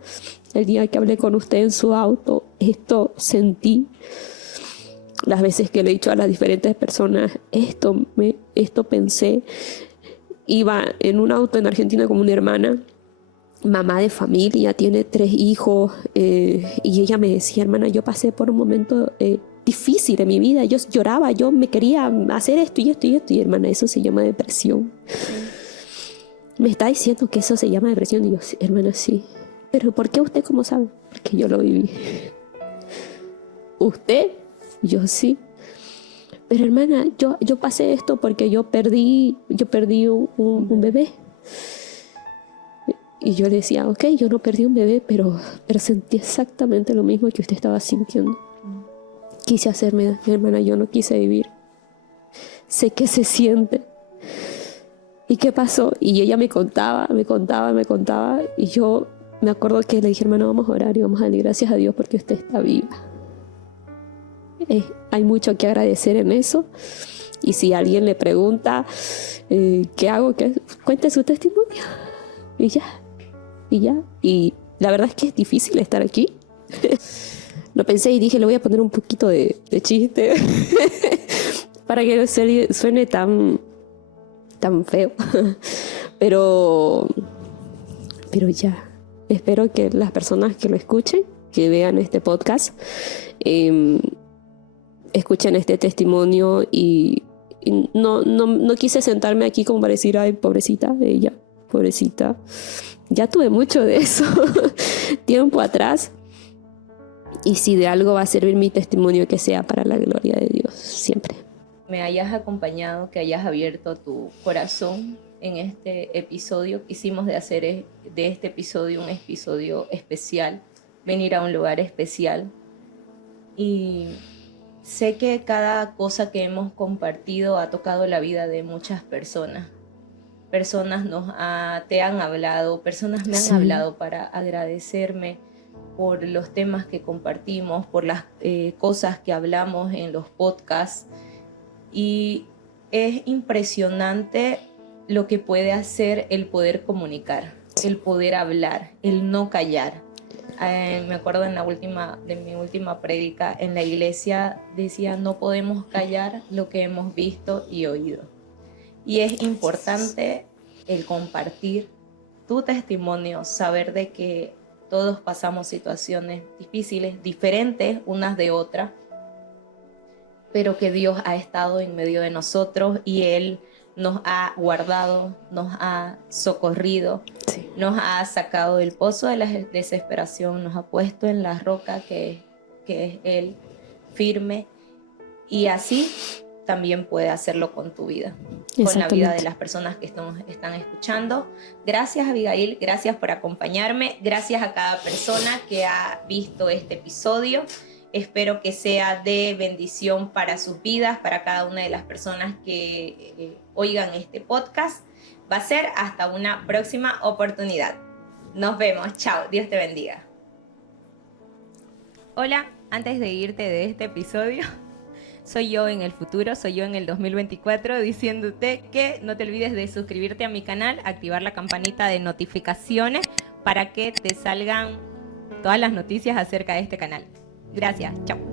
El día que hablé con usted en su auto, esto sentí. Las veces que le he dicho a las diferentes personas, esto pensé. Iba en un auto en Argentina con una hermana, mamá de familia, tiene 3 hijos, y ella me decía, hermana, yo pasé por un momento difícil en mi vida, yo lloraba, yo me quería hacer esto y esto y esto, y hermana, eso se llama depresión. Me está diciendo que eso se llama depresión, y yo, sí, hermana, sí. Pero ¿por qué usted cómo sabe? Porque yo lo viví. ¿Usted? Yo sí. pero hermana, yo pasé esto porque yo perdí un bebé. Y yo le decía, ok, yo no perdí un bebé, pero sentí exactamente lo mismo que usted estaba sintiendo. Quise hacerme daño, hermana, yo no quise vivir. Sé qué se siente. ¿Y qué pasó? Y ella me contaba, y yo me acuerdo que le dije, hermano, vamos a orar y vamos a darle gracias a Dios porque usted está viva. Hay mucho que agradecer en eso. Y si alguien le pregunta, ¿qué hago? Cuente su testimonio. Y ya. Y la verdad es que es difícil estar aquí. Lo pensé y dije, le voy a poner un poquito de chiste para que no suene tan feo. Pero ya. Espero que las personas que lo escuchen, que vean este podcast, escuchen este testimonio y no quise sentarme aquí como para decir, ay, pobrecita ella, pobrecita. Ya tuve mucho de eso tiempo atrás. Y si de algo va a servir mi testimonio, que sea para la gloria de Dios, siempre. Me hayas acompañado, que hayas abierto tu corazón en este episodio. Quisimos de hacer de este episodio un episodio especial, venir a un lugar especial. Y sé que cada cosa que hemos compartido ha tocado la vida de muchas personas. Personas te han hablado, personas me han hablado para agradecerme por los temas que compartimos, por las cosas que hablamos en los podcasts. Y es impresionante lo que puede hacer el poder comunicar, el poder hablar, el no callar. Me acuerdo de mi última prédica en la iglesia, decía, no podemos callar lo que hemos visto y oído. Y es importante el compartir tu testimonio, saber de que todos pasamos situaciones difíciles, diferentes unas de otras, pero que Dios ha estado en medio de nosotros y Él nos ha guardado, nos ha socorrido, nos ha sacado del pozo de la desesperación, nos ha puesto en la roca que es Él, firme, y así también puede hacerlo con tu vida, con la vida de las personas que están escuchando. Gracias, Abigail, gracias por acompañarme, gracias a cada persona que ha visto este episodio. Espero que sea de bendición para sus vidas, para cada una de las personas que oigan este podcast. Va a ser hasta una próxima oportunidad. Nos vemos, chao, Dios te bendiga. Hola, antes de irte de este episodio, soy yo en el futuro, soy yo en el 2024, diciéndote que no te olvides de suscribirte a mi canal, activar la campanita de notificaciones para que te salgan todas las noticias acerca de este canal. Gracias, chao.